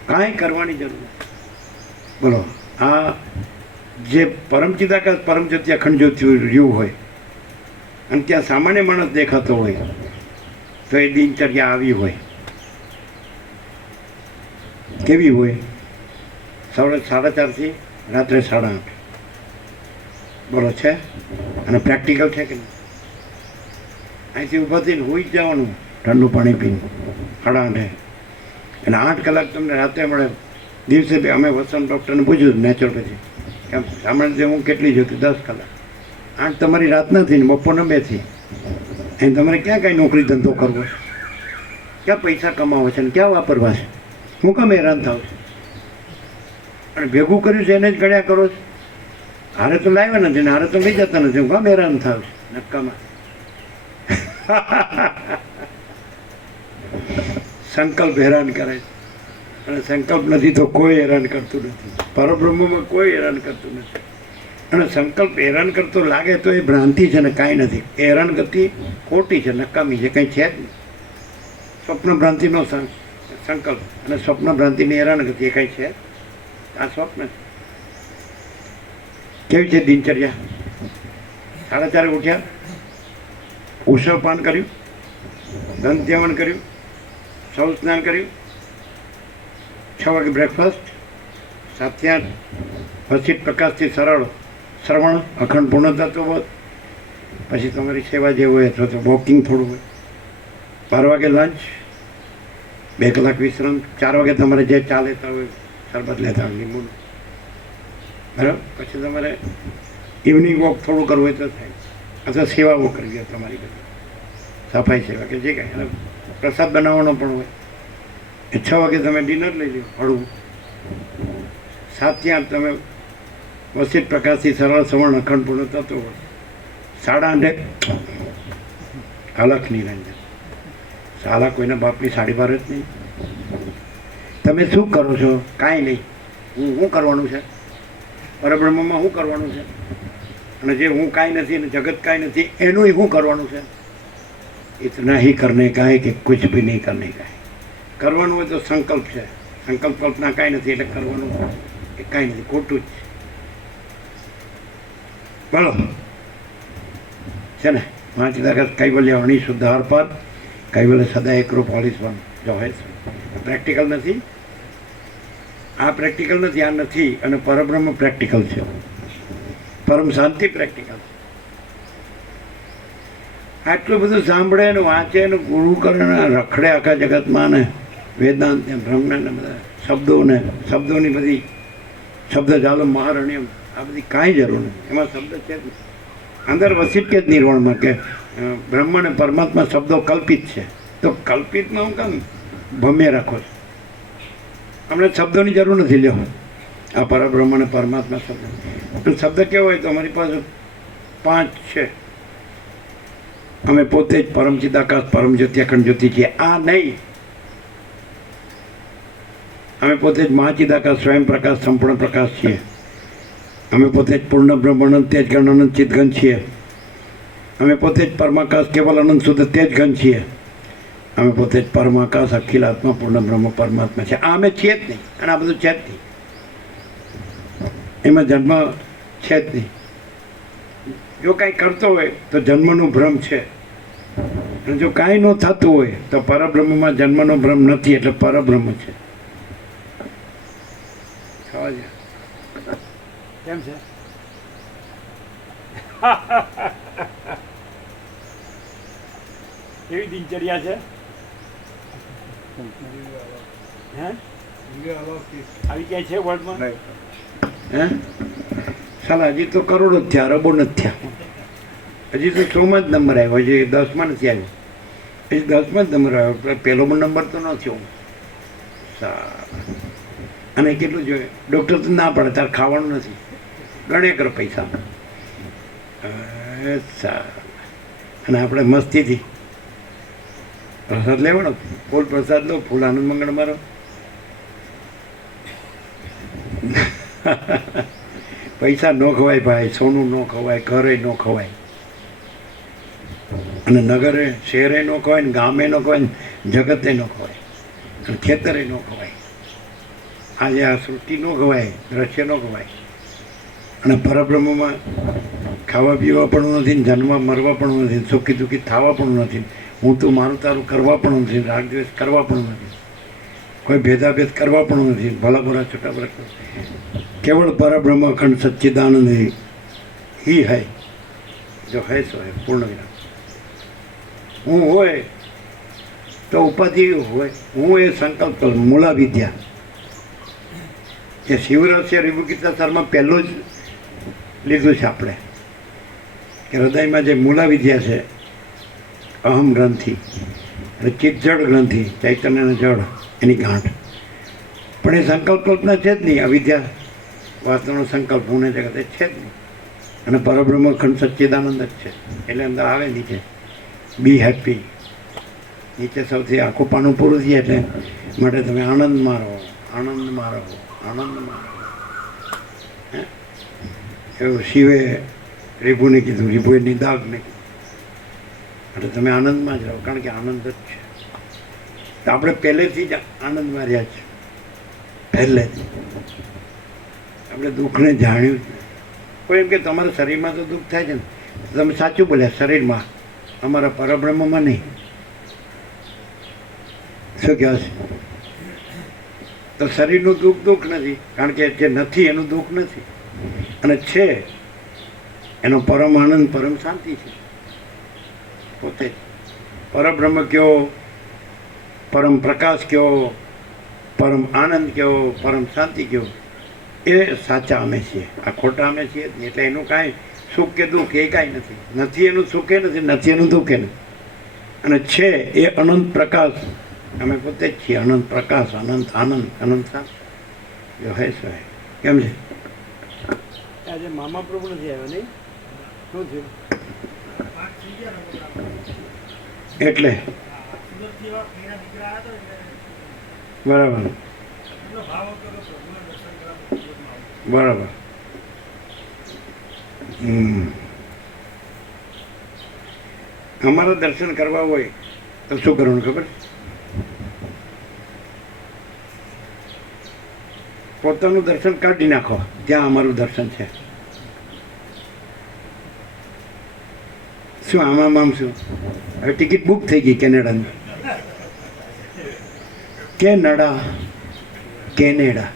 કાંઈ કરવાની જરૂર નથી. બોલો, આ જે પરમચિદાકાશ પરમજ્યોતિ અખંડ જ્યોતિ રહ્યું હોય અને ત્યાં સામાન્ય માણસ દેખાતો હોય તો એ દિનચર્યા આવી હોય, કેવી હોય? સવારે 4:30 થી રાત્રે 8:30. બોલો, છે? અને પ્રેક્ટિકલ છે કે નહીં? અહીંથી ઊભા થઈને હોઈ જ જવાનું, ઠંડુ પાણી પીને 8:30, અને 8 કલાક તમને રાતે મળે. દિવસે અમે વસંત ડૉક્ટરને પૂછ્યું નેચરોપેથી, કેમ સામાન્ય રીતે હું કેટલી જોતી? 10 કલાક. 8 તમારી રાત નથી ને બપોરના 2 થી. અહીં તમારે ક્યાં કાંઈ નોકરી ધંધો કરવો છે? ક્યાં પૈસા કમાવો છે ને ક્યાં વાપરવા છે? હું કેમ હેરાન થાવ છું? અને ભેગું કર્યું છે એને જ ગણ્યા કરો છો. હારે તો લાવ્યા નથી ને હારે તો લઈ જતા નથી, હું કેમ હેરાન થાવ છું નક્કામાં? સંકલ્પ હેરાન કરે છે, અને સંકલ્પ નથી તો કોઈ હેરાન કરતું નથી. પરબ્રહ્મમાં કોઈ હેરાન કરતું નથી. અને સંકલ્પ હેરાન કરતો લાગે તો એ ભ્રાંતિ છે ને કાંઈ નથી. એ હેરાનગતિ ખોટી છે, નકામી છે, કંઈ છે જ નહીં. સ્વપ્ન ભ્રાંતિનો સંકલ્પ અને સ્વપ્ન ભ્રાંતિની હેરાનગતિ એ કંઈ છે? આ સ્વપ્ન છે. કેવી છે દિનચર્યા? 4:30 ઉઠ્યા, ઉષવપાન કર્યું, દંત ધ્યાવન કર્યું, સૌ સ્નાન કર્યું, 6 વાગે બ્રેકફાસ્ટ, 7 થી 8 વસિત પ્રકાશથી સરળ શ્રવણ, અખંડ પૂર્ણ તત્વબોધ. પછી તમારી સેવા જે હોય અથવા તો વોકિંગ થોડું હોય. 12 વાગે લંચ, 2 કલાક વિશ્રામ, 4 વાગે તમારે જે ચા લેતા હોય, શરબત લેતા હોય, લીંબુનું, બરાબર. પછી તમારે ઇવનિંગ વોક થોડું કરવું હોય તો થાય, અથવા સેવાઓ કરવી હોય તમારી બધી, સફાઈ સેવા કે જે કાંઈ, અને પ્રસાદ બનાવવાનો પણ હોય. એ 6 વાગે તમે ડિનર લઈ લો હળવું. 7 થી 8 તમે વસિત પ્રકાશથી સરળ શ્રવણ, અખંડ પૂર્ણ તત્વ. 8:30 અલખ નિરંજન. સાલા કોઈના બાપની સાડી બાર જ નહીં. તમે શું કરો છો? કાંઈ નહીં. શું કરવાનું છે? પરબ્રહ્મમાં શું કરવાનું છે? અને જે હું કાંઈ નથી અને જગત કાંઈ નથી એનું શું કરવાનું છે? ઇતના ही करने का है कि कुछ भी नहीं करने का है. કરવાનું હોય તો સંકલ્પ છે, સંકલ્પ કલ્પના કાંઈ નથી, એટલે કરવાનું એ કાંઈ નથી, ખોટું જ છે. બોલો, છે ને? વાંચતા કૈવલ્ય અણી શુદ્ધ હરપાર, કૈવલ્ય સદા એકરૂપ પોલીસ બન જો હે. પ્રેક્ટિકલ નથી, આ પ્રેક્ટિકલ નથી, આ નથી. અને પરબ્રહ્મ પ્રેક્ટિકલ છે, પરમ શાંતિ પ્રેક્ટિકલ છે. આટલું બધું સાંભળે ને વાંચે ને ગુરુ કરે ને રખડે આખા જગતમાં ને વેદાંત ને બ્રહ્મણ ને બધા શબ્દોને, શબ્દોની બધી શબ્દ જાલો મહારણ્યમ, આ બધી કાંઈ જરૂર નથી. એમાં શબ્દ છે જ નહીં. અંદર વસિત કે જ નિર્વાણમાં કે બ્રહ્મ અને પરમાત્મા શબ્દો કલ્પિત છે, તો કલ્પિતમાં હું કામ ભમ્ય રાખો છો? અમને શબ્દોની જરૂર નથી. લ્યો, આ પરબ્રહ્મ અને પરમાત્મા શબ્દ, શબ્દ કેવો હોય તો અમારી પાસે 5 છે. અમે પોતે જ પરમ ચિદાકાશ પરમ જ્યોતિ અખંડ જ્યોતિ છીએ. આ નહીં, અમે પોતે જ મહાચિદાકાશ સ્વયં પ્રકાશ સંપૂર્ણ પ્રકાશ છીએ. અમે પોતે જ પૂર્ણ બ્રહ્મ અનંત તેજ ગણ અનંત ચિત ઘન છીએ. અમે પોતે જ પરમાકાશ કેવલ અનંત શુદ્ધ તેજ ઘન છીએ. અમે પોતે જ પરમાકાશ અખિલ આત્મા પૂર્ણ બ્રહ્મ પરમાત્મા છે. આ અમે છીએ જ નહીં, અને આ બધું છે જ નહીં. એમાં જન્મ છે જ નહીં. જો કાંઈ કરતો હોય તો જન્મનો ભ્રમ છે, અને જો કાંઈ ન થતું હોય તો પરબ્રહ્મમાં જન્મનો ભ્રમ નથી, એટલે પરબ્રહ્મ છે. ખાવા જાય કેમ છે? કેવી દિનચર્યા છે? હે આવી ક્યાંય છે વર્લ્ડમાં? હે સાલા હજી તો કરોડો જ થયા, અરબો નથી થયા. હજી તો 100માં જ નંબર આવ્યો, હજી 10માં નથી આવ્યો. હજી 10માં જ નંબર આવ્યો, પહેલો નંબર તો ન થયો. અને કેટલું જોઈએ? ડૉક્ટર તો ના પડે, તારે ખાવાનું નથી, ગણે કર પૈસા. અને આપણે મસ્તીથી પ્રસાદ લેવાનો, ફૂલ પ્રસાદ લો, ફૂલ આનંદ મંગળ મારો. પૈસા ન ખવાય ભાઈ, સોનું ન ખવાય, ઘરે ન ખવાય, અને નગરે શહેરે ન ખવાય, ને ગામે ન ખવાય, ને જગતે ન ખવાય, અને ખેતરે ન ખવાય. આજે આ સૃષ્ટિ ન ખવાય, દ્રશ્ય ન ખવાય. અને પરબ્રહ્મમાં ખાવા પીવા પણ નથી, ને જન્મવા મરવા પણ નથી, સુખી દુઃખી થવા પણ નથી, હું તું મારું તારું કરવા પણ નથી, રાગ દ્વેષ કરવા પણ નથી, કોઈ ભેદાભેદ કરવા પણ નથી, ભલા ભલા છોટા ભલા. केवल परब्रह्म अखंड सच्चिदानंद ही है जो है सो है पूर्ण विराम. હું હોય તો ઉપાધિ હોય, હું એ સંકલ્પ મૂલા વિદ્યા એ શિવરહસ્ય રિભુગીતા સારમાં પહેલું જ લીધું છે આપણે, કે હૃદયમાં જે મૂલા વિદ્યા છે, અહમ ગ્રંથિ એટલે ચિત્ત જળ ગ્રંથિ, ચૈતન્યના જળ એની ગાંઠ. પણ એ સંકલ્પ કલ્પના છે જ નહીં, અવિદ્યા વાસ્તવનો સંકલ્પ હું ને જગત એ છે જ નહીં. અને પરબ્રહ્મ અખંડ સચ્ચિદાનંદ જ છે. એટલે અંદર આવે નીચે બી હેપી, નીચે સૌથી આખું પાનું પૂરું થયા, એટલે માટે તમે આનંદમાં રહો, આનંદમાં રહો, આનંદમાં રહો. એવું શિવે રીભુને કીધું, રીભુએ નિદાગને કીધું. એટલે તમે આનંદમાં જ રહો, કારણ કે આનંદ જ છે. તો આપણે પહેલેથી જ આનંદમાં રહ્યા છીએ, પહેલેથી. આપણે દુઃખને જાણ્યું જ નથી. કોઈ એમ કે તમારા શરીરમાં તો દુઃખ થાય છે ને, તમે સાચું બોલ્યા, શરીરમાં, અમારા પરબ્રહ્મમાં નહીં. શું કહેવાય છે? તો શરીરનું દુઃખ દુઃખ નથી, કારણ કે જે નથી એનું દુઃખ નથી, અને છે એનો પરમ આનંદ પરમ શાંતિ છે. પોતે પરબ્રહ્મ કયો, પરમ પ્રકાશ કયો, પરમ આનંદ કયો, પરમ શાંતિ કયો, એ સાચા અમે છીએ. આ ખોટા અમે છીએ જ નહીં. એટલે એનું કાંઈ સુખ કે દુઃખ એ કાંઈ નથી. નથી એનું સુખ એ નથી, નથી એનું દુઃખ એ નથી. અને છે એ અનંત પ્રકાશ, અમે પોતે જ છીએ. અનંત પ્રકાશ, અનંત આનંદ, અનંત શાંતિ જો હે સો હે. કેમ છે? આજે મામા પ્રભુ નથી આવ્યા નહીં? શું થયું? એટલે બરાબર બરાબર. અમારા દર્શન કરવા હોય તો શું કરવાનું ખબર? પોતાનું દર્શન કાઢી નાખો, ત્યાં અમારું દર્શન છે. શું આમ શું? હવે ટિકિટ બુક થઈ ગઈ કેનેડાની. કેનેડા, કેનેડા,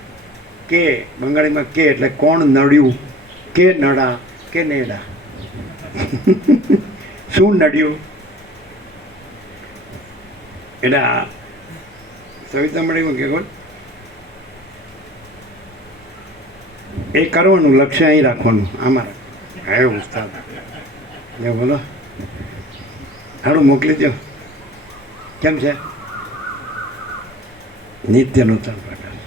કે બંગાળીમાં કે એટલે કોણ નડ્યું, કે નડા, કેનેડા. શું નડ્યું? એટલે આ સવિતા મળીમાં કે કોણ એ કરવાનું, લક્ષ્ય અહીં રાખવાનું. અમારે હે ઉસ્તાદ એ બોલો, હાડું મોકલી દો. કેમ છે? નિત્ય નૂતન પ્રકાશ.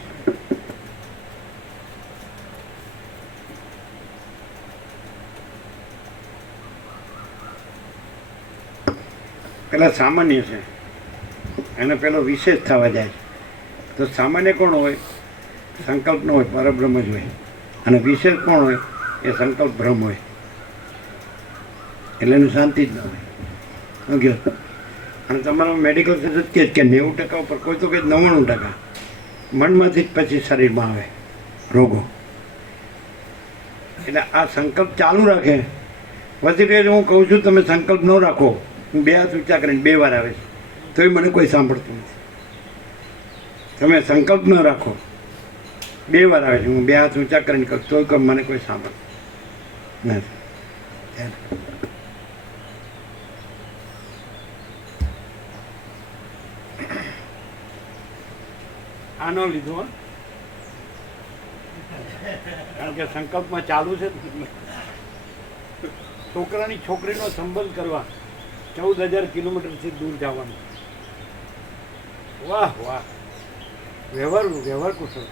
પેલા સામાન્ય છે, એને પેલો વિશેષ થવા જાય. તો સામાન્ય કોણ હોય? સંકલ્પ ન હોય, પરબ્રહ્મ જ હોય. અને વિશેષ કોણ હોય? એ સંકલ્પ બ્રહ્મ હોય. એટલે એનું શાંતિ જ ન હોય. શું કહો? અને તમારા મેડિકલ સાયન્સ કહે કે 90% ઉપર કોઈ તો કે 99% મનમાંથી જ પછી શરીરમાં આવે રોગો. એટલે આ સંકલ્પ ચાલુ રાખે. પછી હું કહું છું તમે સંકલ્પ ન રાખો, હું 2 હાથ ઊંચા કરીને 2 વાર આવે છે, તોય મને કોઈ સાંભળતું નથી. તમે સંકલ્પ ન રાખો, 2 વાર આવે છે, હું 2 હાથ ઊંચા કરીને કહું તોય મને કોઈ સાંભળતું નથી. આનો લીધો, કારણ કે સંકલ્પમાં ચાલુ છે. છોકરાની છોકરીનો સંબંધ કરવા 14,000 કિલોમીટરથી દૂર જવાનું. વાહ વાહ, વ્યવહાર કુશળ.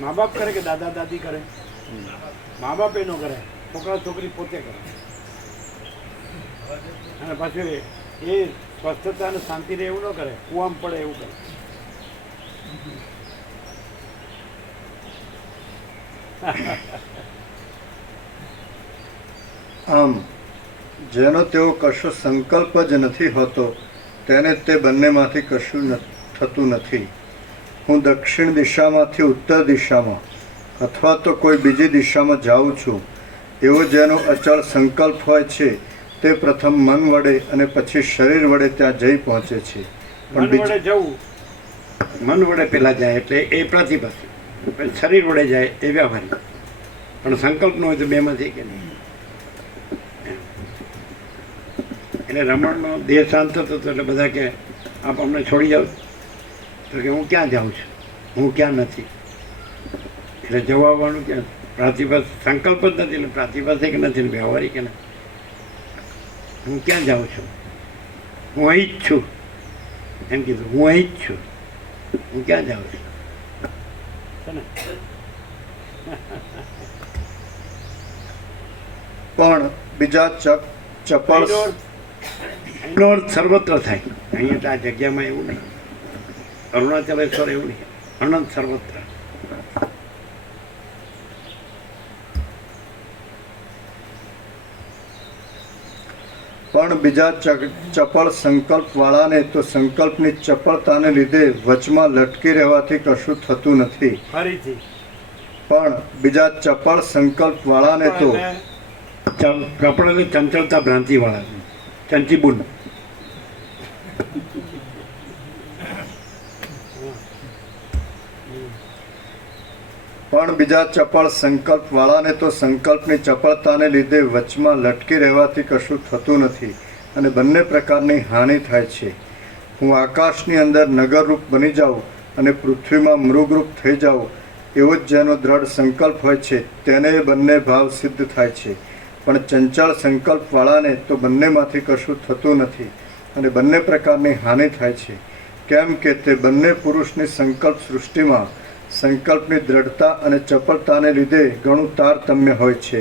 મા બાપ કરે કે દાદા દાદી કરે? મા બાપ એનો કરે, છોકરા છોકરી પોતે કરે. અને પાછું એ સ્વસ્થતા અને શાંતિ રહે એવું ન કરે, કૂવામાં પડે એવું કરે. આમ જેનો તેઓ કશો સંકલ્પ જ નથી હોતો તેને તે બંનેમાંથી કશું થતું નથી. હું દક્ષિણ દિશામાંથી ઉત્તર દિશામાં અથવા તો કોઈ બીજી દિશામાં જાઉં છું એવો જેનો અચળ સંકલ્પ હોય છે તે પ્રથમ મન વડે અને પછી શરીર વડે ત્યાં જઈ પહોંચે છે. મન વડે જવું, મન વડે પેલા જાય એટલે એ પ્રતિભાસ, શરીર વડે જાય એ વ્યવહારિક. પણ સંકલ્પ ન હોય તો બેમાંથી કે નહીં. એટલે રમણનો દેહ શાંત થતો હતો એટલે બધા કે આપ અમને છોડી જાઓ. તો કે હું ક્યાં જાઉં છું, હું ક્યાં નથી. એટલે જવાબવાનું ક્યાં? પ્રાતિભાસ સંકલ્પ જ નથી, એટલે પ્રાતિભાષિક નથી, વ્યવહારિક નથી. હું ક્યાં જાઉં છું? હું અહીં જ છું એમ કીધું. હું અહીં જ છું, હું ક્યાં જાઉં છું? પણ બીજા ચપળ એનો અર્થ સર્વત્ર થાય. અહીંયા તો આ જગ્યામાં એવું નહીં. અરુણાચલેશ્વર એવું નહીં, અનંત સર્વત્ર. પણ બીજા ચપળ સંકલ્પવાળાને તો સંકલ્પની ચપળતાને લીધે વચમાં લટકી રહેવાથી કશું થતું નથી. ફરીથી પણ બીજા ચપળ સંકલ્પવાળાને તો કપડ એટલે ચંચળતા ભ્રાંતિવાળા, ચંચીબુન. પણ બીજા ચપળ સંકલ્પવાળાને તો સંકલ્પની ચપળતાને લીધે વચમાં લટકી રહેવાથી કશું થતું નથી અને બંને પ્રકારની હાનિ થાય છે. હું આકાશની અંદર નગરરૂપ બની જાઉં અને પૃથ્વીમાં મૃગરૂપ થઈ જાઉં એવો જ જેનો દ્રઢ સંકલ્પ હોય છે તેને બંને ભાવ સિદ્ધ થાય છે. પણ ચંચળ સંકલ્પવાળાને તો બંનેમાંથી કશું થતું નથી અને બંને પ્રકારની હાનિ થાય છે. કેમ કે તે બંને પુરુષની સંકલ્પ સૃષ્ટિમાં સંકલ્પની દ્રઢતા અને ચપળતાને લીધે ઘણું તારતમ્ય હોય છે.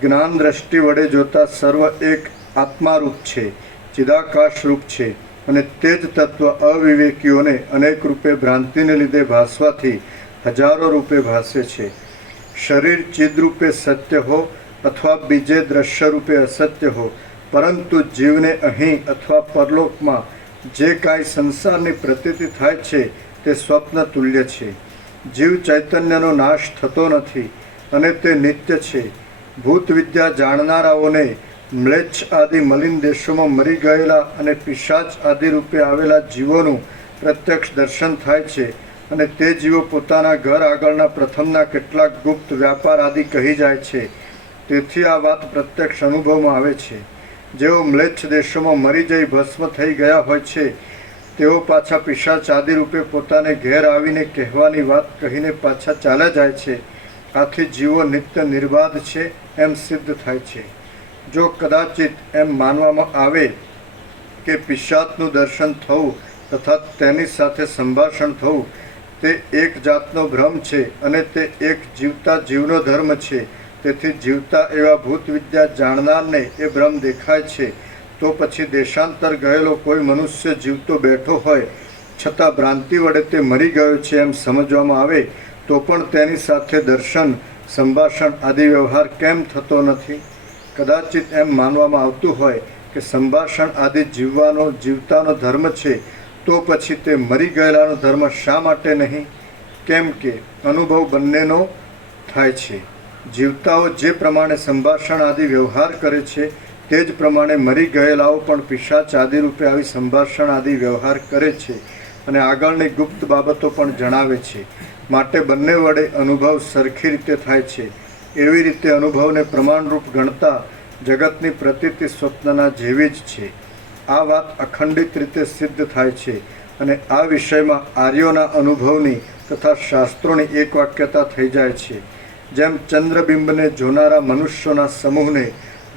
જ્ઞાન દ્રષ્ટિ વડે જોતા સર્વ એક આત્મારૂપ છે, ચિદાકાશરૂપ છે અને તે જ તત્વ અવિવેકીઓને અનેક રૂપે ભ્રાંતિને લીધે ભાસવાથી હજારો રૂપે ભાસે છે. શરીર ચિદરૂપે સત્ય હો અથવા બીજે દ્રશ્ય રૂપે અસત્ય હો, પરંતુ જીવને અહીં અથવા પરલોકમાં જે કાંઈ સંસારની પ્રતીતિ થાય છે તે સ્વપ્ન તુલ્ય છે. જીવ ચૈતન્યનો નાશ થતો નથી અને તે નિત્ય છે. ભૂત વિદ્યા જાણનારાઓને મ્લેચ્છ આદિ મલિન દેશોમાં મરી ગયેલા અને પિશાચ આદિ રૂપે આવેલા જીવોનું પ્રત્યક્ષ દર્શન થાય છે અને તે જીવો પોતાના ઘર આગળના પ્રથમના કેટલાક ગુપ્ત વ્યાપાર આદિ કહી જાય છે. તેથી આ વાત પ્રત્યક્ષ અનુભવમાં આવે છે. જેઓ મ્લેચ્છ દેશોમાં મરી જઈ ભસ્મ થઈ ગયા હોય છે તેઓ પાછા પિશાચ આદિ રૂપે પોતાને ઘેર આવીને કહેવાની વાત કહીને પાછા ચાલ્યા જાય છે. આથી જીવો નિત્ય નિર્બાધ છે એમ સિદ્ધ થાય છે. જો કદાચિત એમ માનવામાં આવે કે પિશાચનું દર્શન થવું તથા તેની સાથે સંભાષણ થવું તે એક જાતનો ભ્રમ છે અને તે એક જીવતા જીવનો ધર્મ છે, તેથી જીવતા એવા ભૂત વિદ્યા જાણનારને એ ભ્રમ દેખાય છે, તો પછી દેશાંતર ગયેલો કોઈ મનુષ્ય જીવતો બેઠો હોય છતાં ભ્રાંતિ વડે તે મરી ગયો છે એમ સમજવામાં આવે તો પણ તેની સાથે દર્શન, સંભાષણ આદિ વ્યવહાર કેમ થતો નથી? કદાચિત એમ માનવામાં આવતું હોય કે સંભાષણ આદિ જીવતાનો ધર્મ છે, તો પછી તે મરી ગયેલાનો ધર્મ શા માટે નહીં? કેમ કે અનુભવ બંનેનો થાય છે. જીવતાઓ જે પ્રમાણે સંભાષણ આદિ વ્યવહાર કરે છે તે જ પ્રમાણે મરી ગયેલાઓ પણ પિશાચ આદિ રૂપે આવી સંભાષણ આદિ વ્યવહાર કરે છે અને આગળની ગુપ્ત બાબતો પણ જણાવે છે. માટે બંને વડે અનુભવ સરખી રીતે થાય છે. એવી રીતે અનુભવને પ્રમાણરૂપ ગણતા જગતની પ્રતીતિ સ્વપ્નના જેવી જ છે. આ વાત અખંડિત રીતે સિદ્ધ થાય છે અને આ વિષયમાં આર્યોના અનુભવની તથા શાસ્ત્રોની એક વાક્યતા થઈ જાય છે. જેમ ચંદ્રબિંબને જોનારા મનુષ્યોના સમૂહને